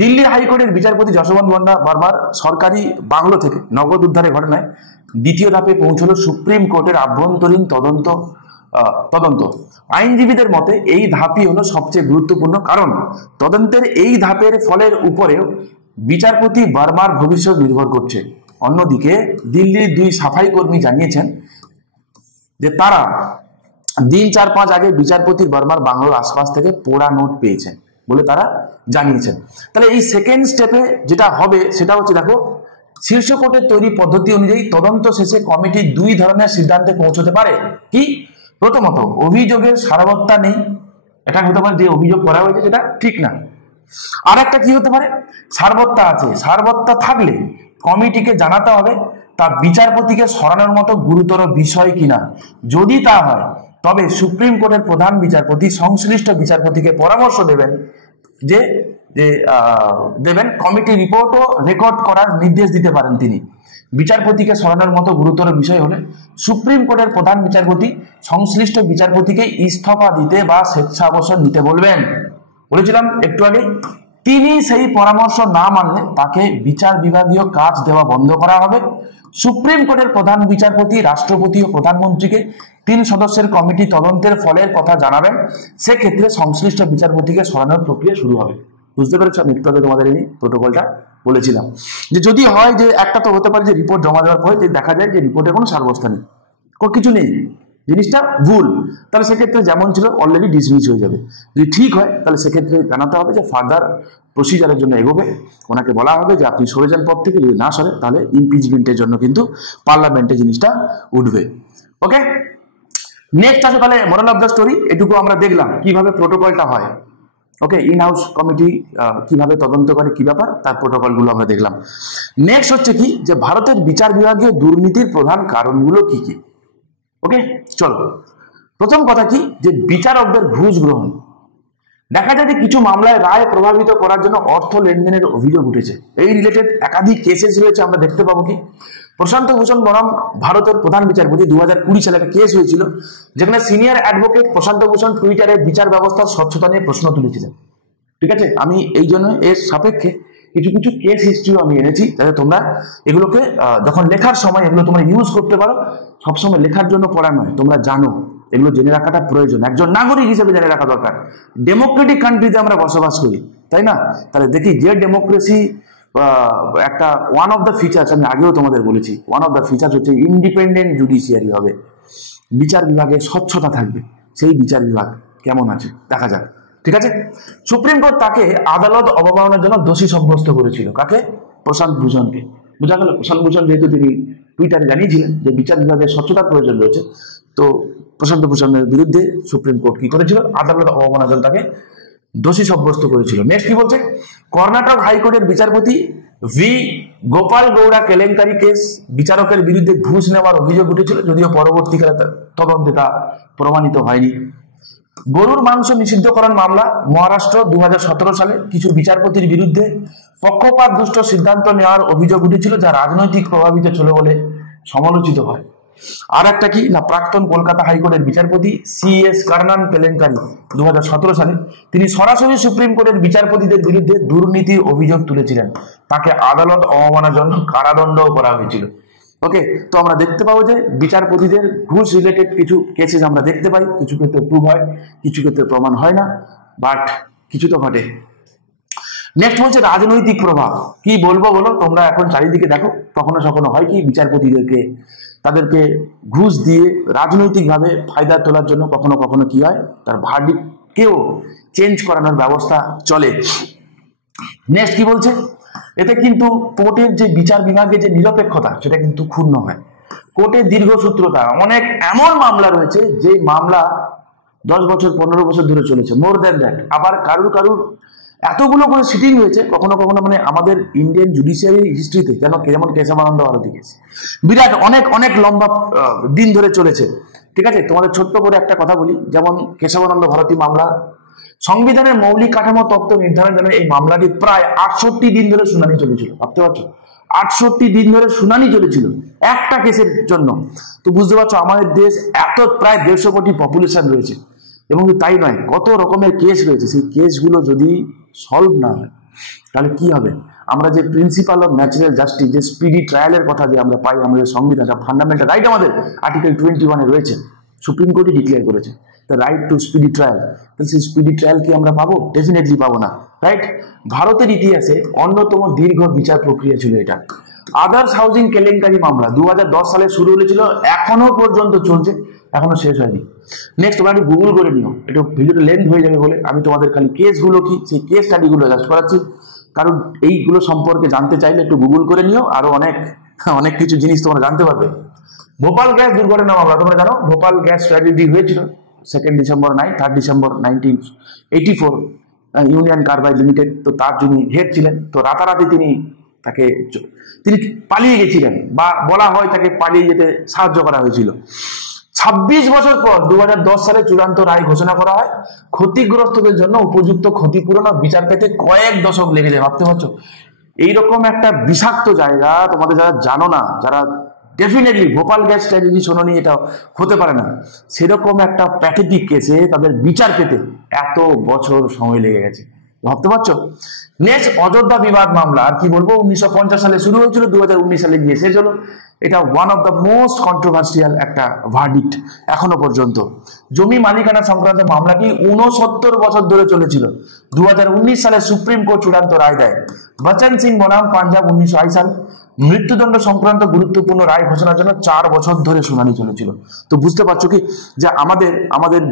দিল্লি হাইকোর্টের বিচারপতি যশবন্ত বর্মার সরকারি বাংলো থেকে নগদ উদ্ধারের ঘটনায় দ্বিতীয় ধাপে পৌঁছলো সুপ্রিম কোর্টের আভ্যন্তরীণ তদন্ত। আইনজীবীদের মতে এই ধাপই হলো সবচেয়ে গুরুত্বপূর্ণ, কারণ তদন্তের এই ধাপের ফলের উপরেও বিচারপতি বর্মার ভবিষ্যৎ নির্ভর করছে। অন্যদিকে দিল্লির 2 সাফাই কর্মী জানিয়েছেন যে তারা দিন 4-5 আগে বিচারপতি বর্মার বাংলোর আশপাশ থেকে পোড়া নোট পেয়েছেন বলে তারা জানিয়েছেন। তাহলে এই সেকেন্ড স্টেপে যেটা হবে সেটা হচ্ছে দেখো শীর্ষ কোর্টের তৈরি পদ্ধতি অনুযায়ী তদন্ত শেষে কমিটি 2 ধরনের সিদ্ধান্তে পৌঁছতে পারে। কি, প্রথমত অভিযোগের সারবত্তা নেই, এটা হতে পারে যে অভিযোগ করা হয়েছে সেটা ঠিক না। আর একটা কি হতে পারে, সারবত্তা আছে, সারবত্তা থাকলে কমিটিকে জানাতে হবে তা বিচারপতিকে সরানোর মতো গুরুতর বিষয় কিনা। যদি তা হয় তবে সুপ্রিম কোর্টের প্রধান বিচারপতি সংশ্লিষ্ট বিচারপতিকে পরামর্শ দেবেন যে কমিটি রিপোর্টও রেকর্ড করার নির্দেশ দিতে পারেন তিনি। বিচারপতিকে সরানোর মতো গুরুতর বিষয় হলে সুপ্রিম কোর্টের প্রধান বিচারপতি সংশ্লিষ্ট বিচারপতিকে ইস্তফা দিতে বা স্বেচ্ছাবসর নিতে বলবেন। বলেছিলাম একটু আগে, তিনি সেই পরামর্শ না মানলে তাকে বিচার বিভাগীয় কাজ দেওয়া বন্ধ করা হবে। সুপ্রিম কোর্টের প্রধান বিচারপতি রাষ্ট্রপতি ও প্রধানমন্ত্রীকে 3 সদস্যের কমিটি তদন্তের ফলের কথা জানাবেন, সেক্ষেত্রে সংশ্লিষ্ট বিচারপতিকে সরানোর প্রক্রিয়া শুরু হবে। বুঝতে পেরেছো, আমি একটু আগে তোমাদের এই প্রোটোকলটা বলেছিলাম যে যদি হয় যে একটা তো হতে পারে যে রিপোর্ট জমা দেওয়ার পরে যে দেখা যায় যে রিপোর্টে কোনো সারবস্তা নেই, কিছু নেই, জিনিসটা ভুল, তাহলে সেক্ষেত্রে যেমন ছিল অলরেডি ডিসমিস হয়ে যাবে। যদি ঠিক হয় তাহলে সেক্ষেত্রে জানাতে হবে যে ফার্দার প্রসিজারের জন্য এগোবে, ওনাকে বলা হবে যে আপনি সরে যান পদ থেকে, যদি না সরে তাহলে ইমপিচমেন্টের জন্য কিন্তু পার্লামেন্টে জিনিসটা উঠবে। ওকে, নেক্সট আসে তাহলে মোরাল অফ দ্য স্টোরি, এটুকু আমরা দেখলাম কিভাবে প্রোটোকলটা হয়। ওকে, ইন হাউস কমিটি কিভাবে তদন্ত করে কি ব্যাপার তার প্রোটোকলগুলো আমরা দেখলাম। নেক্সট হচ্ছে কি যে ভারতের বিচার বিভাগীয় দুর্নীতির প্রধান কারণগুলো কি কি। ওকে, চলো প্রথম কথা কি যে বিচারকদের ঘুষ গ্রহণ। দেখা যায় যে কিছু মামলায় রায় প্রভাবিত করার জন্য অর্থ লেনদেনের অভিযোগ উঠেছে। এই রিলেটেড একাধিক কেসেস রয়েছে, আমরা দেখতে পাবো কি প্রশান্ত ভূষণ বনাম ভারতের প্রধান বিচারপতি 2020 সালে একটা কেস হয়েছিল, যেখানে সিনিয়র অ্যাডভোকেট প্রশান্ত ভূষণ টুইটারে বিচার ব্যবস্থার স্বচ্ছতা নিয়ে প্রশ্ন তুলেছিলেন। ঠিক আছে, আমি এই জন্য এর সাপেক্ষে কিছু কিছু কেস হিস্ট্রিও আমি এনেছি, যাতে তোমরা এগুলোকে যখন লেখার সময় এগুলো তোমরা ইউজ করতে পারো। সবসময় লেখার জন্য পড়া নয়, তোমরা জানো এগুলো জেনে রাখাটা প্রয়োজন, একজন নাগরিক হিসেবে জেনে রাখা দরকার। ডেমোক্রেটিক কান্ট্রিতে আমরা বসবাস করি, তাই না? তাহলে দেখি যে ডেমোক্রেসি একটা ওয়ান অফ দ্য ফিচার্স, আমি আগেও তোমাদের বলেছি, ওয়ান অফ দ্য ফিচার্স হচ্ছে ইন্ডিপেন্ডেন্ট জুডিশিয়ারি হবে, বিচার বিভাগে স্বচ্ছতা থাকবে। সেই বিচার বিভাগ কেমন আছে দেখা যাক। ঠিক আছে, সুপ্রিম কোর্ট তাকে আদালত অবমাননার জন্য দোষী সাব্যস্ত করেছিল। কাকে? প্রশান্ত ভূষণকে। বোঝা গেল, প্রশান্ত ভূষণ যেহেতু তিনি টুইটারে জানিয়েছিলেন যে বিচার বিভাগের স্বচ্ছতার প্রয়োজন রয়েছে, তো প্রশান্ত ভূষণের বিরুদ্ধে সুপ্রিম কোর্ট কি করেছিল? আদালত অবমাননার জন্য তাকে দোষী সাব্যস্ত করেছিল। নেক্সট কি বলছে? কর্ণাটক হাইকোর্টের বিচারপতি ভি গোপাল গৌড়া কেলেঙ্কারি কেস, বিচারকের বিরুদ্ধে ঘুষ নেওয়ার অভিযোগ উঠেছিল, যদিও পরবর্তীকালে তদন্তে তা প্রমাণিত হয়নি। গরুর মাংস নিষিদ্ধকরণ মামলা, মহারাষ্ট্র 2017 সালে কিছু বিচারপতির বিরুদ্ধে পক্ষপাত দুষ্ট সিদ্ধান্ত নেওয়ার অভিযোগ উঠেছিল, যা রাজনৈতিক প্রভাবিত ছিল বলে সমালোচিত হয়। আর একটা কি না, প্রাক্তন কলকাতা হাইকোর্টের বিচারপতি CS কার্নান কেলেঙ্কারি 2017 সালে তিনি সরাসরি সুপ্রিম কোর্টের বিচারপতিদের বিরুদ্ধে দুর্নীতির অভিযোগ তুলেছিলেন, তাকে আদালত অবমাননার জন্য কারাদণ্ডও করা হয়েছিল। ওকে, তো আমরা দেখতে পাবো যে বিচারপতিদের ঘুষ রিলেটেড কিছু কেসেস আমরা দেখতে পাই, কিছু ক্ষেত্রে প্রুভ হয়, কিছু ক্ষেত্রে প্রমাণ হয় না, বাট কিছু তো ঘটে। নেক্সট বলছে রাজনৈতিক প্রভাব। কি বলবো বলো, তোমরা এখন চারিদিকে দেখো, কখনো কখনো হয় কি বিচারপতিদেরকে তাদেরকে ঘুষ দিয়ে রাজনৈতিকভাবে ফায়দা তোলার জন্য কখনো কখনো কি হয়, তার ভার্ডিক্টকেও চেঞ্জ করানোর ব্যবস্থা চলে। নেক্সট কি বলছে, এতে কিন্তু কোর্টের যে বিচার বিভাগের যে নিরপেক্ষতা সেটা কিন্তু ক্ষুণ্ণ হয়। কোর্টের দীর্ঘসূত্রতা, অনেক এমন মামলা রয়েছে যে মামলা 10 বছর 15 বছর ধরে চলেছে, মোর দ্যান দ্যাট। আবার কারুর এতগুলো করে সিটিং হয়েছে কখনো কখনো, মানে আমাদের ইন্ডিয়ান জুডিশিয়ারি হিস্ট্রিতে যেমন কেশবানন্দ ভারতী কেস বিরাট অনেক লম্বা দিন ধরে চলেছে। ঠিক আছে, তোমাদের ছোট্ট করে একটা কথা বলি, যেমন কেশবানন্দ ভারতী মামলা, সংবিধানের মৌলিক কাঠামো তত্ত্ব নির্ধারণের জন্য এই মামলাটি প্রায় 68 দিন ধরে শুনানি চলেছিল। ভাবতে পারছো, 68 দিন ধরে শুনানি চলেছিল একটা কেসের জন্য। তো বুঝতে পারছো আমাদের দেশ এত প্রায় 150 কোটি পপুলেশন রয়েছে, এবং তাই নয় কত রকমের কেস রয়েছে। সেই কেসগুলো যদি সলভ না হয় তাহলে কি হবে? আমরা যে প্রিন্সিপাল অফ ন্যাচারাল জাস্টিস, যে স্পিডি ট্রায়ালের কথা যে আমরা পাই, আমাদের সংবিধানটা ফান্ডামেন্টাল রাইট আমাদের আর্টিকেল 21 রয়েছে, সুপ্রিম কোর্টই ডিক্লেয়ার করেছে the right two speedy trial. তাহলে সেই স্পিডি ট্রায়াল কি আমরা পাবো? ডেফিনেটলি পাবো না, রাইট? ভারতের ইতিহাসে অন্যতম দীর্ঘ বিচার প্রক্রিয়া ছিল এটা। আদার্স হাউজিং কেলেঙ্কারি মামলা 2010 সালে শুরু হয়েছিল, এখনো পর্যন্ত চলছে, এখনো শেষ হয়নি। নেক্সট তোমরা একটু গুগল করে নিও, একটু ভিডিওটা লেন্থ হয়ে যাবে বলে আমি তোমাদের খালি কেসগুলো কি সেই কেস স্টাডিগুলো জাস্ট করাচ্ছি, কারণ এইগুলো সম্পর্কে জানতে চাইলে একটু গুগল করে নিও, আরো অনেক কিছু জিনিস তোমরা জানতে পারবে। ভোপাল গ্যাস দুর্ঘটনা মামলা তোমরা জানো, ভোপাল গ্যাস ট্র্যাজেডি হয়েছিল 2 December 3 December 1984, union carbide limited. তো তার যিনি হেড ছিলেন, তো রাতারাতি তিনি পালিয়ে গেছিলেন, বা বলা হয় তাকে পালিয়ে যেতে সাহায্য করা হয়েছিল। 26 বছর পর 2010 সালে চূড়ান্ত রায় ঘোষণা করা হয়। ক্ষতিগ্রস্তদের জন্য উপযুক্ত ক্ষতিপূরণ ও বিচার পেতে কয়েক দশক লেগে যায়। ভাবতে পারছো এইরকম একটা বিষাক্ত জায়গা, তোমাদের যারা জানো না, যারা ডেফিনেটলি ভোপাল গ্যাস ট্র্যাজেডি শোনোনি, এটা হতে পারে না, সেরকম একটা প্যাথেটিক কেসে তাদের বিচার পেতে এত বছর সময় লেগে গেছে। ভাবতে পারছো। নেক্সট অযোধ্যা বিবাদ মামলা, আর কি বলবো, 1950 সালে শুরু হয়েছিল, 2019 সালে গিয়ে শেষ হলো। এটা one of the most controversial একটা ভার্ডিক্ট এখনো পর্যন্ত। জমি মালিকানা সংক্রান্ত মামলাটি 69 বছর ধরে চলেছিল। 2019 সালে সুপ্রিম কোর্ট চূড়ান্ত রায় দেয়। বচন সিং বনাম পাঞ্জাব 1928 সাল, মৃত্যুদণ্ড সংক্রান্ত গুরুত্বপূর্ণ রায় ঘোষণার জন্য 4 বছর ধরে শুনানি চলেছিল। তো বুঝতে পারছো কি যে আমাদের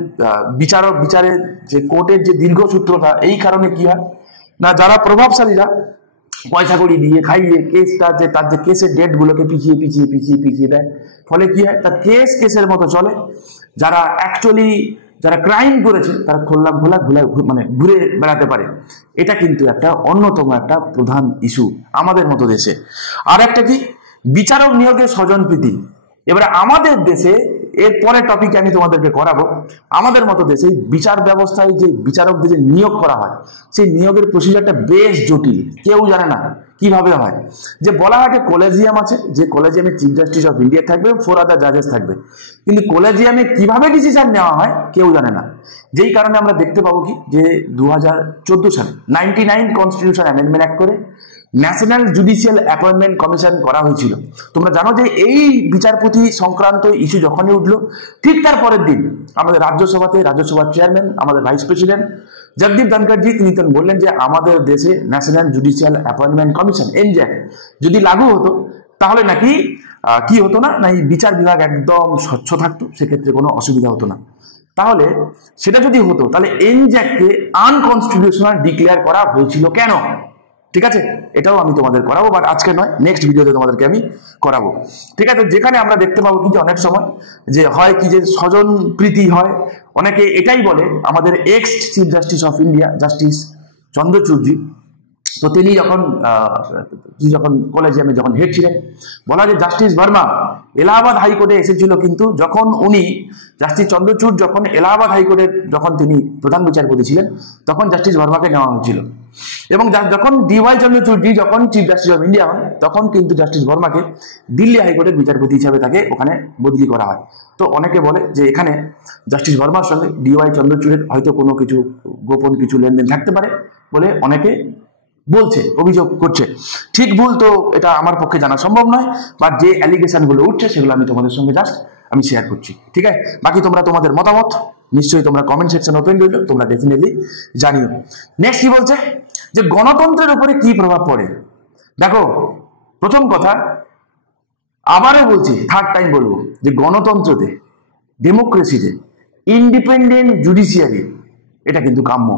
বিচারের যে কোর্টের যে দীর্ঘসূত্রতা, এই কারণে কি হয় না, যারা প্রভাবশালীরা পয়সা কড়ি দিয়ে খাইয়ে কেসটা যে তার যে কেসের ডেট গুলোকে পিছিয়ে দেয়, ফলে কি হয়, তার কেসের মতো চলে। যারা ক্রাইম করেছে তারা খোলা মানে ঘুরে বেড়াতে পারে। এটা কিন্তু একটা অন্যতম একটা প্রধান ইস্যু আমাদের মতো দেশে। আর একটা কি, বিচারক নিয়োগের স্বজনপ্রীতি। এবারে আমাদের দেশে, এর পরের টপিকে আমি তোমাদেরকে করাবো, আমাদের মতো দেশে বিচার ব্যবস্থায় যে বিচারকদের যে নিয়োগ করা হয়, সেই নিয়োগের প্রসিজারটা বেশ জটিল, কেউ জানে না কিভাবে হয়। যে বলা হয় যে কলেজিয়াম আছে, যে কলেজিয়ামে চিফ জাস্টিস অফ ইন্ডিয়া থাকবে, 4 আদার জাজেস থাকবে, কিন্তু কলেজিয়ামে কিভাবে ডিসিশন নেওয়া হয় কেউ জানে না। যেই কারণে আমরা দেখতে পাবো কি যে 2014 সালে 99 কনস্টিটিউশন অ্যামেন্ডমেন্ট অ্যাক্ট করে ন্যাশনাল জুডিশিয়াল অ্যাপয়েন্টমেন্ট কমিশন করা হয়েছিল। তোমরা জানো যে এই বিচারপতি সংক্রান্ত ইস্যু যখনই উঠলো, ঠিক তার পরের দিন আমাদের রাজ্যসভার চেয়ারম্যান, আমাদের ভাইস প্রেসিডেন্ট জগদীপ ধনখড়জি, তিনি তো বললেন যে আমাদের দেশে national judicial appointment commission NJAC যদি লাগু হতো, তাহলে নাকি কি হতো না, এই বিচার বিভাগ একদম স্বচ্ছ থাকতো, সেক্ষেত্রে কোনো অসুবিধা হতো না। তাহলে সেটা যদি হতো, তাহলে NJAC-কে আনকনস্টিটিউশনাল ডিক্লেয়ার করা হয়েছিল কেন? ঠিক আছে, এটাও আমি তোমাদের করাবো, বাট আজকে নয়, নেক্সট ভিডিওতে তোমাদেরকে আমি করাবো। ঠিক আছে, যেখানে আমরা দেখতে পাবো কি যে অনেক সময় যে হয় কি যে স্বজন প্রীতি হয়। অনেকে এটাই বলে, আমাদের ex chief justice of India justice চন্দ্রচূড়জি, তো তিনি যখন কলেজিয়ামে যখন হেড ছিলেন, বলা যে জাস্টিস ভার্মা এলাহাবাদ হাইকোর্টে এসেছিল, কিন্তু যখন উনি জাস্টিস চন্দ্রচূড় যখন এলাহাবাদ হাইকোর্টের যখন তিনি প্রধান বিচারপতি ছিলেন, তখন জাস্টিস ভার্মাকে নেওয়া হয়েছিল। এবং যখন ডিওয়াই চন্দ্রচূড় যখন চিফ জাস্টিস অফ ইন্ডিয়া হন, তখন কিন্তু জাস্টিস বর্মাকে দিল্লি হাইকোর্টের বিচারপতি হিসাবে তাকে ওখানে বদলি করা হয়। তো অনেকে বলে যে এখানে জাস্টিস বর্মার সঙ্গে ডিওয়াই চন্দ্রচূড়ের হয়তো কোনো কিছু গোপন কিছু লেনদেন থাকতে পারে বলে অনেকে বলছে, অভিযোগ করছে। ঠিক ভুল তো এটা আমার পক্ষে জানা সম্ভব নয়, বা যে অ্যালিগেশন গুলো উঠছে সেগুলো আমি তোমাদের সঙ্গে জাস্ট আমি শেয়ার করছি, ঠিক আছে? বাকি তোমরা তোমাদের মতামত নিশ্চয়ই তোমরা কমেন্ট সেকশন ওপেন রইল, তোমরা ডেফিনেটলি জানিও। নেক্সট কি বলছে যে গণতন্ত্রের উপরে কি প্রভাব পড়ে। দেখো, প্রথম কথা আবারও বলছি, থার্ড টাইম বলবো, যে গণতন্ত্রতে, ডেমোক্রেসিতে ইন্ডিপেন্ডেন্ট জুডিশিয়ারি এটা কিন্তু কাম্য।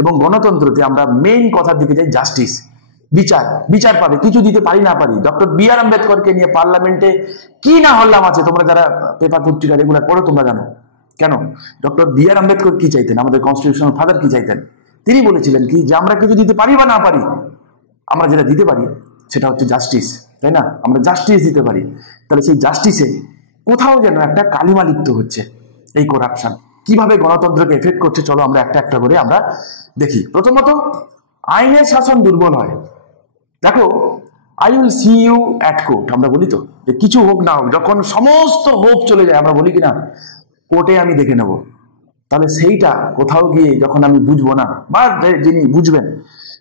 এবং গণতন্ত্রতে আমরা মেইন কথার দিকে যাই, জাস্টিস, বিচার পাবে, কিছু দিতে পারি না পারি। ডক্টর বি আর আম্বেদকরকে নিয়ে পার্লামেন্টে কি না হল্লাম আছে, তোমরা যারা পেপার পত্রিকা রেগুলার পড়ো তোমরা জানো। কেন ডক্টর বি আর আম্বেদকর কি চাইতেন, আমাদের কনস্টিটিউশনাল ফাদার কি চাইতেন? তিনি বলেছিলেন কি, যে আমরা কিছু দিতে পারি বা না পারি, আমরা যেটা দিতে পারি সেটা হচ্ছে জাস্টিস, তাই না? আমরা জাস্টিস দিতে পারি। তাহলে সেই জাস্টিসে কোথাও যেন একটা কালিমা লিপ্ত হচ্ছে, এই করাপশন কিভাবে গণতন্ত্রকে এফেক্ট করছে, চলো আমরা একটা একটা করে আমরা দেখি। প্রথমত, আইনের শাসন দুর্বল হয়। দেখো, I will see you at court, আমরা বলি তো যে কিছু হোক না হোক, যখন সমস্ত হোপ চলে যায় আমরা বলি কিনা কোর্টে আমি দেখে নেব। তাহলে সেইটা কোথাও গিয়ে যখন আমি বুঝবো না, বা যিনি বুঝবেন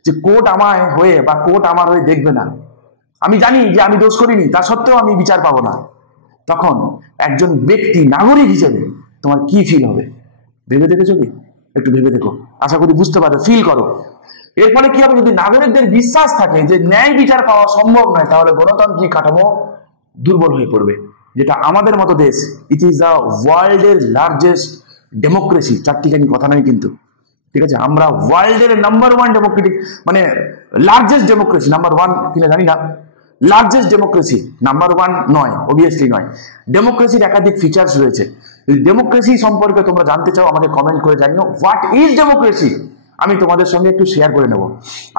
যে কোর্ট আমায় হয়ে বা কোর্ট আমার হয়ে দেখবে না, আমি জানি যে আমি দোষ করিনি, তা সত্ত্বেও আমি বিচার পাবো না, তখন একজন ব্যক্তি, নাগরিক হিসেবে তোমার কি ফিল হবে? ভেবে দেখেছো কি? একটু ভেবে দেখো, আশা করি বুঝতে পারো, ফিল করো। এর ফলে কি হবে, যদি নাগরিকদের বিশ্বাস থাকে যে ন্যায় বিচার পাওয়া সম্ভব নয়, তাহলে গণতান্ত্রিক কাঠামো দুর্বল হয়ে পড়বে। যেটা আমাদের মতো দেশ, ইট ইজ দ্য ওয়ার্ল্ডের লার্জেস্ট ডেমোক্রেসি, চারটিখানি কথা নয় কিন্তু, ঠিক আছে? আমরা ওয়ার্ল্ডের নাম্বার ওয়ান ডেমোক্রেটিক, মানে লার্জেস্ট ডেমোক্রেসি, নাম্বার ওয়ান কিনা জানি না, লার্জেস্ট ডেমোক্রেসি, নাম্বার ওয়ান নয়, অবভিয়াসলি নয়। ডেমোক্রেসির একাধিক ফিচার্স রয়েছে। ডেমোক্রেসি সম্পর্কে তোমরা জানতে চাও, আমাকে কমেন্ট করে জানিও হোয়াট ইজ ডেমোক্রেসি, আমি তোমাদের সঙ্গে একটু শেয়ার করে নেব।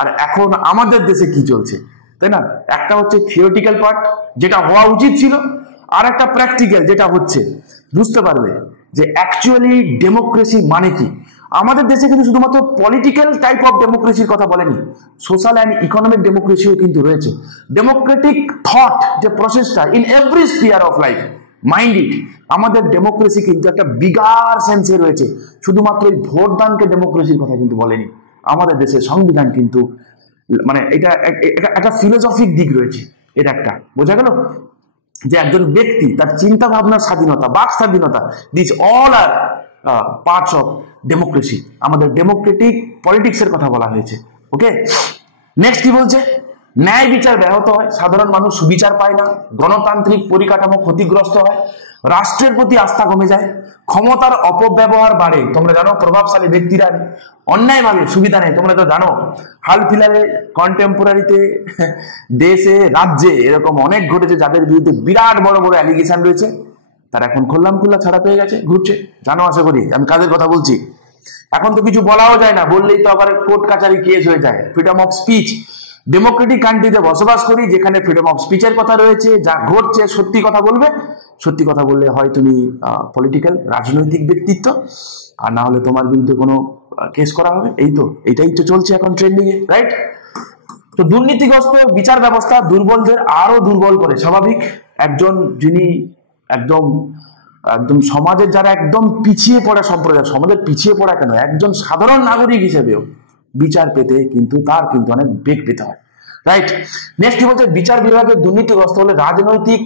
আর এখন আমাদের দেশে কি চলছে, তাই না? একটা হচ্ছে থিওরিটিক্যাল পার্ট, যেটা হওয়া উচিত ছিল, আর একটা প্র্যাকটিক্যাল, যেটা হচ্ছে। বুঝতে পারবে যে অ্যাকচুয়ালি ডেমোক্রেসি মানে কি। আমাদের দেশে কিন্তু শুধুমাত্র পলিটিক্যাল টাইপ অফ ডেমোক্রেসির কথা বলেনি, সোশ্যাল অ্যান্ড ইকোনমিক ডেমোক্রেসিও কিন্তু রয়েছে। ডেমোক্রেটিক থট যে প্রসেসটা in every spear of life, mind it, আমাদের ডেমোক্রেসি কিন্তু একটা বিগার সেন্সে রয়েছে। শুধুমাত্র এই ভোটদানকে ডেমোক্রেসির কথা কিন্তু বলেনি। আমাদের দেশের সংবিধান কিন্তু, মানে এটা একটা ফিলোসফিক দিক রয়েছে, এটা একটা বোঝা গেল যে একজন ব্যক্তি তার চিন্তা ভাবনার স্বাধীনতা, বাক স্বাধীনতা, this all are parts of democracy. আমাদের ডেমোক্রেটিক পলিটিক্সের কথা বলা হয়েছে। ওকে, নেক্সট কি বলছে, ন্যায় বিচার ব্যাহত হয়, সাধারণ মানুষ সুবিচার পায় না, গণতান্ত্রিক পরিকাঠামো ক্ষতিগ্রস্ত হয়, রাষ্ট্রের প্রতি আস্থা কমে যায়, ক্ষমতার অপব্যবহার বাড়ে। তোমরা জানো প্রভাবশালী ব্যক্তিরা অন্যায়ভাবে সুবিধা নেই, তোমরা তো জানো। হাল ফিলহালে কন্টেম্পোরারিতে দেশে রাজ্যে এরকম অনেক ঘটেছে, যাদের বিরুদ্ধে বিরাট বড় বড় অ্যালিগেশন রয়েছে, তারা এখন খোল্লাম খুল্লা ছাড়া পেয়ে গেছে, ঘুরছে। জানো আশা করি আমি কাদের কথা বলছি। এখন তো কিছু বলাও যায় না, বললেই তো আবার কোর্ট কাচারি কেস হয়ে যায়। ফ্রিডম অফ স্পিচ, ডেমোক্রেটিক কান্ট্রিতে বসবাস করি যেখানে ফ্রিডম অফ স্পিচের কথা রয়েছে, যা ঘটছে সত্যি কথা বলবে, সত্যি কথা বললে হয় তুমি পলিটিক্যাল রাজনৈতিক ব্যক্তিত্ব, আর না হলে তোমার বিরুদ্ধে কোনো কেস করা হবে। এই তো, এটাই তো চলছে এখন ট্রেন্ডিং এ, রাইট? তো দুর্নীতিগ্রস্ত বিচার ব্যবস্থা দুর্বলদের আরো দুর্বল করে। স্বাভাবিক, একজন যিনি একদম একদম সমাজের যারা একদম পিছিয়ে পড়া সম্প্রদায়, সমাজের পিছিয়ে পড়া কেন, একজন সাধারণ নাগরিক হিসেবেও বিচার পেতে কিন্তু তার কিন্তু অনেক বেগ পেতে হয়, রাইট? নেক্সট কি বলছে, বিচার বিভাগের দুর্নীতিগ্রস্ত হলে রাজনৈতিক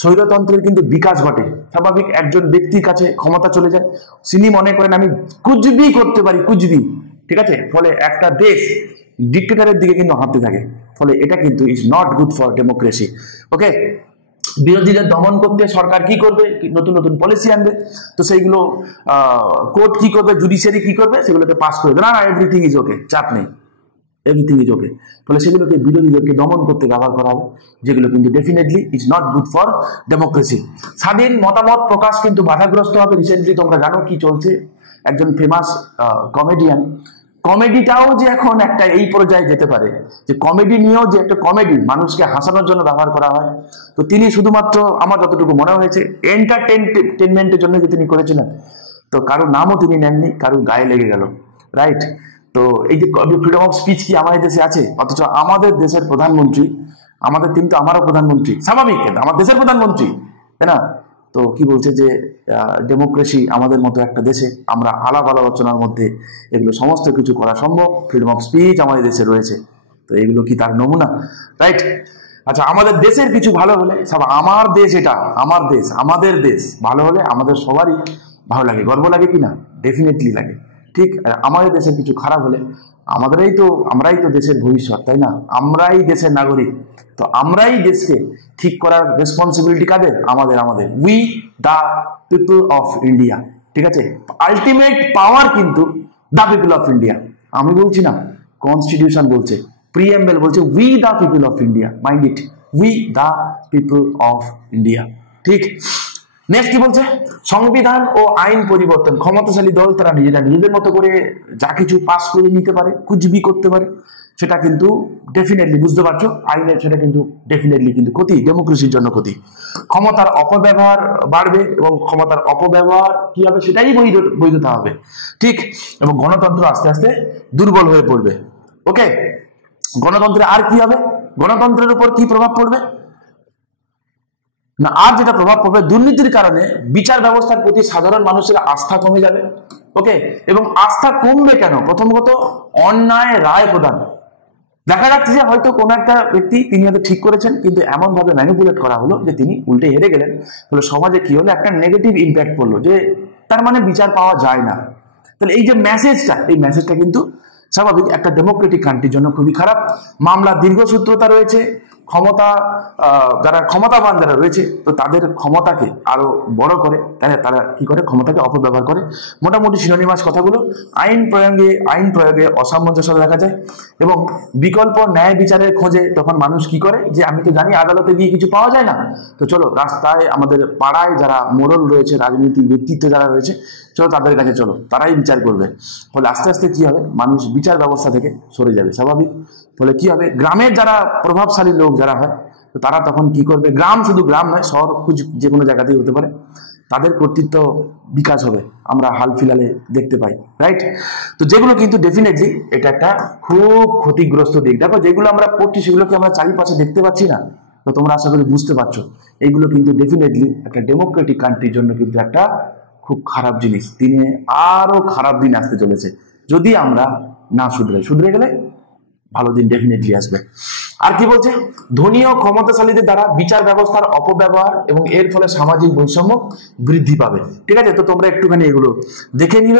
স্বৈরতন্ত্রের কিন্তু বিকাশ ঘটে। স্বাভাবিক, একজন ব্যক্তির কাছে ক্ষমতা চলে যায়, তিনি মনে করেন আমি কুচবি করতে পারি, কুচবি, ঠিক আছে? ফলে একটা দেশ ডিক্টেটরের দিকে কিন্তু হাঁটতে থাকে। ফলে এটা কিন্তু is not good for democracy. Okay, বিরোধীদের দমন করতে সরকার কি করবে, নতুন নতুন পলিসি আনবে। তো সেইগুলো কোর্ট কি করবে, জুডিশিয়ারি কি করবে, সেগুলোকে পাস করে দেবে, না এভরিথিং ইজ ওকে, চাপ নেই, এভরিথিং ইজ ওকে। ফলে সেগুলোকে বিরোধীদেরকে দমন করতে ব্যবহার করা হবে, যেগুলো কিন্তু definitely is not good for democracy. স্বাধীন মতামত প্রকাশ কিন্তু বাধাগ্রস্ত হবে। রিসেন্টলি তোমরা জানো কি চলছে, একজন ফেমাস কমেডিয়ান, কমেডিটাও যে এখন একটা এই পর্যায়ে যেতে পারে যে কমেডি নিয়েও যে একটা কমেডি মানুষকে হাসানোর জন্য ব্যবহার করা হয়। তো তিনি শুধুমাত্র, আমার যতটুকু মনে হয়েছে, এন্টারটেনমেন্টের জন্য যে তিনি করেছিলেন, তো কারোর নামও তিনি নেননি, কারোর গায়ে লেগে গেল, রাইট? তো এই যে ফ্রিডম অফ স্পিচ কি আমাদের দেশে আছে? অথচ আমাদের দেশের প্রধানমন্ত্রী, আমাদের কিন্তু আমারও প্রধানমন্ত্রী, স্বাভাবিক কিন্তু আমার দেশের প্রধানমন্ত্রী, তাই না? তো কি বলছে যে ডেমোক্রেসি আমাদের মতো একটা দেশে আমরা আলাপ আলোচনার মধ্যে এগুলো সমস্ত কিছু করা সম্ভব, ফ্রিডম অফ স্পিচ আমাদের দেশে রয়েছে। তো এগুলো কি তার নমুনা? রাইট। আচ্ছা, আমাদের দেশের কিছু ভালো হলে সব আমার দেশ, এটা আমার দেশ, আমাদের দেশ ভালো হলে আমাদের সবারই ভালো লাগে, গর্ব লাগে কি না? ডেফিনেটলি লাগে। ঠিক আমাদের দেশের কিছু খারাপ হলে আমরাই তো দেশের ভবিষ্যৎ, তাই না? আমরাই দেশের নাগরিক, তো আমরাই দেশকে ঠিক করার রেসপন্সিবিলিটি কাদের? আমাদের we the people of India. ঠিক আছে, আলটিমেট পাওয়ার কিন্তু দা পিপল অফ ইন্ডিয়া। আমি বলছি না, কনস্টিটিউশন বলছে, প্রিএমবেল বলছে we the people of India. Mind it, we the people of India. ঠিক। নেক্সট কি বলছে? সংবিধান ও আইন পরিবর্তন। ক্ষমতাশালী দল তারা নিজেদের মতো করে যা কিছু পাস করে নিতে পারে, কুচবি করতে পারে, সেটা কিন্তু ডেফিনেটলি, বুঝতে পারছো, আইনের সেটা কিন্তু ডেফিনেটলি কিন্তু ক্ষতি, ডেমোক্রেসির জন্য ক্ষতি। ক্ষমতার অপব্যবহার বাড়বে এবং ক্ষমতার অপব্যবহার কি হবে? সেটাই বৈধতা হবে। ঠিক। এবং গণতন্ত্র আস্তে আস্তে দুর্বল হয়ে পড়বে। ওকে, গণতন্ত্রে আর কি হবে? গণতন্ত্রের উপর কি প্রভাব পড়বে না? আর যেটা প্রভাব পড়বে, দুর্নীতির কারণে বিচার ব্যবস্থার প্রতি সাধারণ মানুষের আস্থা কমে যাবে। ওকে, এবং আস্থা কমবে কেন? প্রথমত অন্যায় রায় প্রদান। দেখা যাচ্ছে যে হয়তো কোনো একটা ব্যক্তি, তিনি হয়তো ঠিক করেছেন, কিন্তু এমন ভাবে ম্যানিপুলেট করা হলো যে তিনি উল্টে হেরে গেলেন। তাহলে সমাজে কি হলো? একটা নেগেটিভ ইম্প্যাক্ট পড়লো, যে তার মানে বিচার পাওয়া যায় না। তাহলে এই যে মেসেজটা, এই মেসেজটা কিন্তু স্বাভাবিক একটা ডেমোক্রেটিক কান্ট্রির জন্য খুবই খারাপ। মামলা দীর্ঘসূত্রতা রয়েছে, যারা ক্ষমতাবান যারা রয়েছে, তো তাদের ক্ষমতাকে আরো বড় করে, তারা কি করে? ক্ষমতাকে অপব্যবহার করে। মোটামুটি সিনোনিমাস কথাগুলো, আইন প্রয়োগে অসামঞ্জস্যতা দেখা যায় এবং বিকল্প ন্যায় বিচারের খোঁজে তখন মানুষ কি করে? যে আমি তো জানি আদালতে গিয়ে কিছু পাওয়া যায় না, তো চলো রাস্তায়, আমাদের পাড়ায় যারা মোড়ল রয়েছে, রাজনৈতিক ব্যক্তিত্ব যারা রয়েছে, চলো তাদের কাছে চলো, তারাই বিচার করবে। ফলে আস্তে আস্তে কি হবে? মানুষ বিচার ব্যবস্থা থেকে সরে যাবে, স্বাভাবিক। ফলে কি হবে? গ্রামের যারা প্রভাবশালী লোক যারা হয়, তো তারা তখন কি করবে? গ্রাম, শুধু গ্রাম নয়, শহর যে কোনো জায়গাতেই হতে পারে, তাদের কর্তৃত্ব বিকাশ হবে, আমরা হাল ফিলালে দেখতে পাই। রাইট। তো যেগুলো কিন্তু ডেফিনেটলি এটা একটা খুব ক্ষতিগ্রস্ত দিক। দেখো, যেগুলো আমরা পড়ছি সেগুলোকে আমরা চারিপাশে দেখতে পাচ্ছি না, তো তোমরা আশা করি বুঝতে পারছো। এইগুলো কিন্তু ডেফিনেটলি একটা ডেমোক্রেটিক কান্ট্রির জন্য কিন্তু একটা খুব খারাপ জিনিস। দিনে আরো খারাপ দিন আসতে চলেছে যদি আমরা না শুধরে গেলে ভালো দিন ডেফিনেটলি আসবে। আর কি বলছে? ধনী ও ক্ষমতাশালীদের দ্বারা বিচার ব্যবস্থার অপব্যবহার এবং এর ফলে সামাজিক বৈষম্য বৃদ্ধি পাবে। ঠিক আছে, তো তোমরা একটুখানি এগুলো দেখে নিল।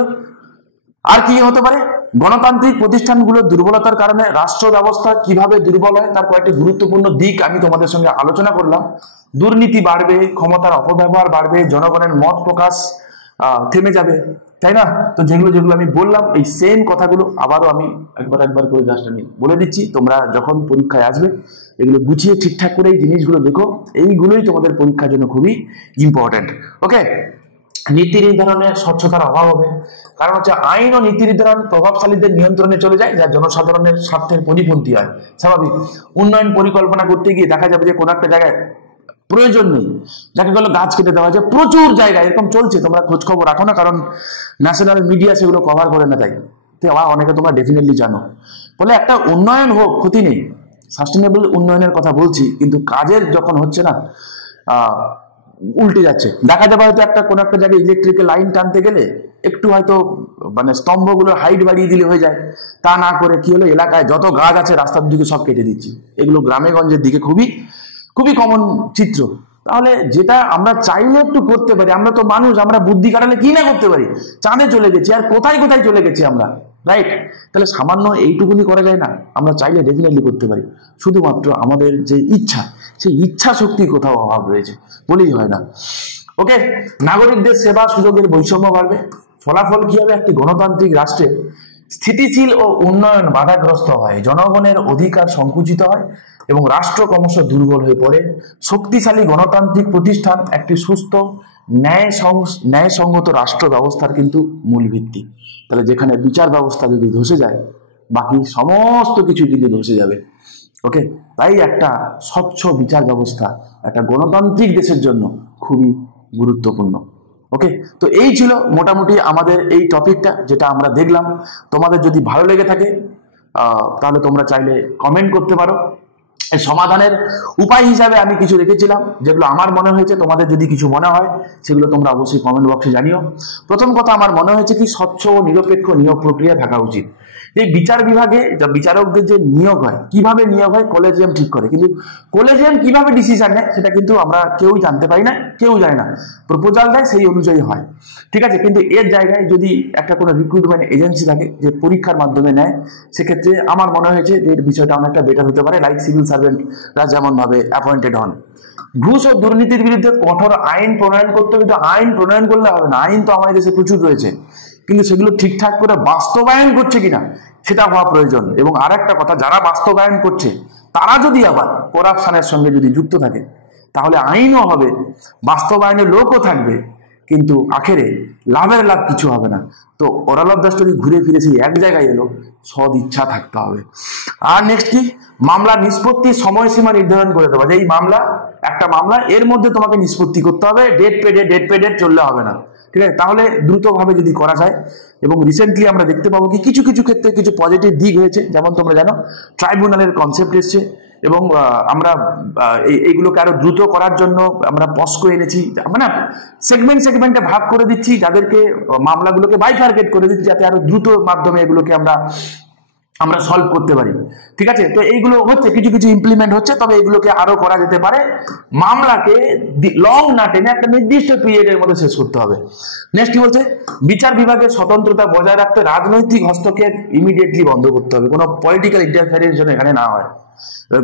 আর কি হতে পারে? গণতান্ত্রিক প্রতিষ্ঠানগুলোর দুর্বলতার কারণে রাষ্ট্র ব্যবস্থা কিভাবে দুর্বল হয় তার কয়েকটি গুরুত্বপূর্ণ দিক আমি তোমাদের সঙ্গে আলোচনা করলাম। দুর্নীতি বাড়বে, ক্ষমতার অপব্যবহার বাড়বে, জনগণের মত প্রকাশ থেমে যাবে, তাই না? তো যেগুলো আমি বললাম, এই সেম কথাগুলো আবারও আমি একবার করে জাস্ট আমি বলে দিচ্ছি। তোমরা যখন পরীক্ষায় আসবে এগুলো গুছিয়ে ঠিকঠাক করে এই জিনিসগুলো দেখো, এইগুলোই তোমাদের পরীক্ষার জন্য খুবই ইম্পর্টেন্ট। ওকে, নীতি নির্ধারণে স্বচ্ছতার অভাব হবে, কারণ হচ্ছে আইন ও নীতি নির্ধারণ প্রভাবশালীদের নিয়ন্ত্রণে চলে যায়, যা জনসাধারণের স্বার্থের পরিপন্থী হয়। স্বাভাবিক। উন্নয়ন পরিকল্পনা করতে গিয়ে দেখা যাবে যে কোনো একটা জায়গায় প্রয়োজন নেই, যাকে বলে গাছ কেটে দেওয়া হয়েছে প্রচুর জায়গায়, এরকম চলছে। তোমরা খোঁজ খবর রাখো না, কারণ ন্যাশনাল মিডিয়া সেগুলো কভার করে না, তাই অনেকে তোমরা ডেফিনেটলি জানো। বলে একটা উন্নয়ন হোক, ক্ষতি নেই, সাস্টেনেবল উন্নয়নের কথা বলছি, কিন্তু কাজের যখন হচ্ছে না, উল্টে যাচ্ছে। দেখা যাবে হয়তো কোনো একটা জায়গায় ইলেকট্রিকের লাইন টানতে গেলে একটু হয়তো মানে স্তম্ভগুলোর হাইট বাড়িয়ে দিলে হয়ে যায়, তা না করে কি হলো? এলাকায় যত গাছ আছে রাস্তার দিকে সব কেটে দিচ্ছি। এগুলো গ্রামে গঞ্জের দিকে খুবই কমন চিত্র। তাহলে যেটা আমরা চাইলে একটু করতে পারি, আমরা তো মানুষ, আমরা বুদ্ধি খাটালে কি না করতে পারি। চাঁদে চলে গেছি, আর কোথায় চলে গেছি আমরা। রাইট। তাহলে সামান্য এইটুকুনি করা যায় না? আমরা চাইলে ডেফিনেটলি করতে পারি, শুধুমাত্র আমাদের যে ইচ্ছা, সেই ইচ্ছা শক্তির কোথাও অভাব রয়েছে বলেই হয় না। ওকে, নাগরিকদের সেবা সুযোগের বৈষম্য বাড়বে। ফলাফল কি হবে? একটি গণতান্ত্রিক রাষ্ট্রে স্থিতিশীল ও উন্নয়ন বাধাগ্রস্ত হয়, জনগণের অধিকার সংকুচিত হয় এবং রাষ্ট্র ক্রমশ দুর্বল হয়ে পড়ে। শক্তিশালী গণতান্ত্রিক প্রতিষ্ঠান একটি সুস্থ ন্যায়সঙ্গত রাষ্ট্র ব্যবস্থার কিন্তু মূল ভিত্তি। তাহলে যেখানে বিচার ব্যবস্থা যদি ধসে যায়, বাকি সমস্ত কিছু কিন্তু ধসে যাবে। ওকে, তাই একটা স্বচ্ছ বিচার ব্যবস্থা একটা গণতান্ত্রিক দেশের জন্য খুবই গুরুত্বপূর্ণ। ওকে, তো এই ছিল মোটামুটি আমাদের এই টপিকটা, যেটা আমরা দেখলাম। তোমাদের যদি ভালো লেগে থাকে তাহলে তোমরা চাইলে কমেন্ট করতে পারো। এই সমাধানের উপায় হিসাবে আমি কিছু রেখেছিলাম, যেগুলো আমার মনে হয়েছে। তোমাদের যদি কিছু মনে হয় সেগুলো তোমরা অবশ্যই কমেন্ট বক্সে জানিও। প্রথম কথা, আমার মনে হয়েছে কি স্বচ্ছ ও নিরপেক্ষ নিয়োগ প্রক্রিয়া থাকা উচিত। এই বিচার বিভাগে বিচারকদের যে নিয়োগ হয়, কিভাবে নিয়োগ হয় কলেজিয়াম ঠিক করে, কিন্তু কলেজিয়াম কিভাবে ডিসিশন নেয় সেটা কিন্তু আমরা কেউ জানতে পারি না, কেউ জানে না। প্রপোজাল দেয়, সেই অনুযায়ী হয়, ঠিক আছে। কিন্তু এর জায়গায় যদি একটা কোনো রিক্রুটমেন্ট এজেন্সি থাকে যে পরীক্ষার মাধ্যমে নেয়, সেক্ষেত্রে আমার মনে হয়েছে যে এর বিষয়টা অনেকটা বেটার হতে পারে, লাইক সিভিল সার্ভেন্টরা যেমন ভাবে অ্যাপয়েন্টেড হন। ঘুষ ও দুর্নীতির বিরুদ্ধে কঠোর আইন প্রণয়ন করতে হবে। কিন্তু আইন প্রণয়ন করলে হবে না, আইন তো আমাদের দেশে প্রচুর রয়েছে, কিন্তু সেগুলো ঠিকঠাক করে বাস্তবায়ন করছে কিনা সেটা হওয়া প্রয়োজন। এবং আর একটা কথা, যারা বাস্তবায়ন করছে তারা যদি আবার করাপশনের সঙ্গে যদি যুক্ত থাকে, তাহলে আইনও হবে, বাস্তবায়নের লোকও থাকবে, কিন্তু আখেরে লাভের লাভ কিছু হবে না। তো ওরাল অফ দ্য স্টোরি ঘুরে ফিরে সেই এক জায়গায় এলো, সদ ইচ্ছা থাকতে হবে। আর নেক্সট কি, মামলা নিষ্পত্তির সময়সীমা নির্ধারণ করে দেওয়া, যে এই মামলা, একটা মামলা, এর মধ্যে তোমাকে নিষ্পত্তি করতে হবে, ডেট পে ডেট চললে হবে না, ঠিক আছে। তাহলে দ্রুতভাবে যদি করা যায়। এবং রিসেন্টলি আমরা দেখতে পাবো কি কিছু কিছু ক্ষেত্রে কিছু পজিটিভ দিক হয়েছে, যেমন তোমরা জানো ট্রাইব্যুনালের কনসেপ্ট এসছে, এবং আমরা এইগুলোকে আরো দ্রুত করার জন্য আমরা পস্কো এনেছি, মানে সেগমেন্টে ভাগ করে দিচ্ছি, যাদেরকে মামলাগুলোকে বাইফার্কেট করে দিচ্ছি, যাতে আরো দ্রুত মাধ্যমে এগুলোকে আমরা সলভ করতে পারি, ঠিক আছে। তো এইগুলো হচ্ছে, কিছু কিছু ইমপ্লিমেন্ট হচ্ছে, তবে এগুলোকে আরো করা যেতে পারে। মামলাকে লং না টেনে একটা নির্দিষ্ট পিরিয়ডের মধ্যে শেষ করতে হবে। নেক্সট কি বলছে, বিচার বিভাগের স্বতন্ত্রতা বজায় রাখতে রাজনৈতিক হস্তক্ষেপ ইমিডিয়েটলি বন্ধ করতে হবে, কোনো পলিটিক্যাল ইন্টারফেয়ারেন্স যেন এখানে না হয়।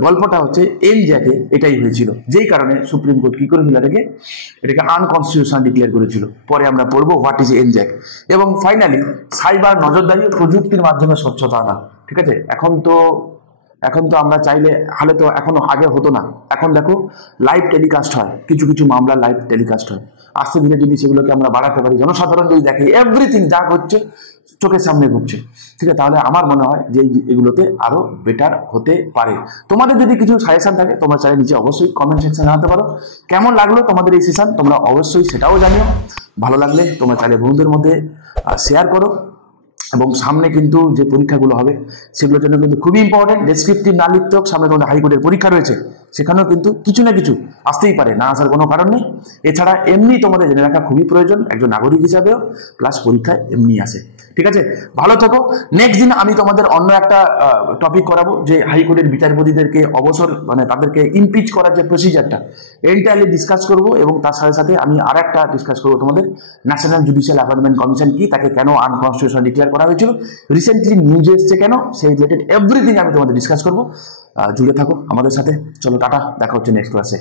গল্পটা হচ্ছে এনজ্যাকে এটাই হয়েছিল, যেই কারণে সুপ্রিম কোর্ট কি করেছিল, এটাকে আনকনস্টিটিউশনাল ডিক্লেয়ার করেছিল। পরে আমরা পড়বো হোয়াট ইজ এনজ্যাক। এবং ফাইনালি সাইবার নজরদারি ও প্রযুক্তির মাধ্যমে স্বচ্ছতা আনা, ঠিক আছে। এখন তো আমরা চাইলে, হালে তো এখনো আগে হতো না, এখন দেখো লাইভ টেলিকাস্ট হয়, কিছু কিছু মামলা লাইভ টেলিকাস্ট হয়। আস্তে ধীরে যদি সেগুলোকে আমরা বাড়াতে পারি, জনসাধারণ যদি দেখে এভরিথিং যা হচ্ছে চোখের সামনে ঘটছে, ঠিক আছে, তাহলে আমার মনে হয় যে এগুলোতে আরো বেটার হতে পারে। তোমাদের যদি কিছু সাজেশন থাকে তোমরা চাইলে নিচে অবশ্যই কমেন্ট সেকশনে জানাতে পারো। কেমন লাগলো তোমাদের এই সেশন তোমরা অবশ্যই সেটাও জানিও। ভালো লাগলে তোমরা চাইলে বন্ধুদের মধ্যে শেয়ার করো। এবং সামনে কিন্তু যে পরীক্ষাগুলো হবে সেগুলোর জন্য কিন্তু খুবই ইম্পর্টেন্ট, ডেসক্রিপটিভ না লিখতে হোক, সামনে তোমাদের হাইকোর্টের পরীক্ষা রয়েছে, সেখানেও কিন্তু কিছু না কিছু আসতেই পারে, না আসার কোনো কারণ নেই। এছাড়া এমনি তোমাদের জেনে রাখা খুবই প্রয়োজন, একজন নাগরিক হিসাবেও, প্লাস পরীক্ষায় এমনি আসে, ঠিক আছে। ভালো থাকো। নেক্সট দিন আমি তোমাদের অন্য একটা টপিক করাবো, যে হাইকোর্টের বিচারপতিদেরকে অবসর, মানে তাদেরকে ইমপিচ করার যে প্রসিজারটা, এন্টায়ারলি ডিসকাস করবো। এবং তার সাথে সাথে আমি আর একটা ডিসকাস করবো, তোমাদের ন্যাশনাল জুডিশিয়াল অ্যাপয়েন্টমেন্ট কমিশন কি, তাকে কেন আনকনস্টিটিউশনাল ডিক্লেয়ার করা হয়েছিল, রিসেন্টলি নিউজে এসছে কেন, সেই রিলেটেড এভরিথিং আমি তোমাদের ডিসকাস করবো। জুড়ে থাকো আমাদের সাথে। চলো টাটা, দেখা হচ্ছে নেক্সট ক্লাসে।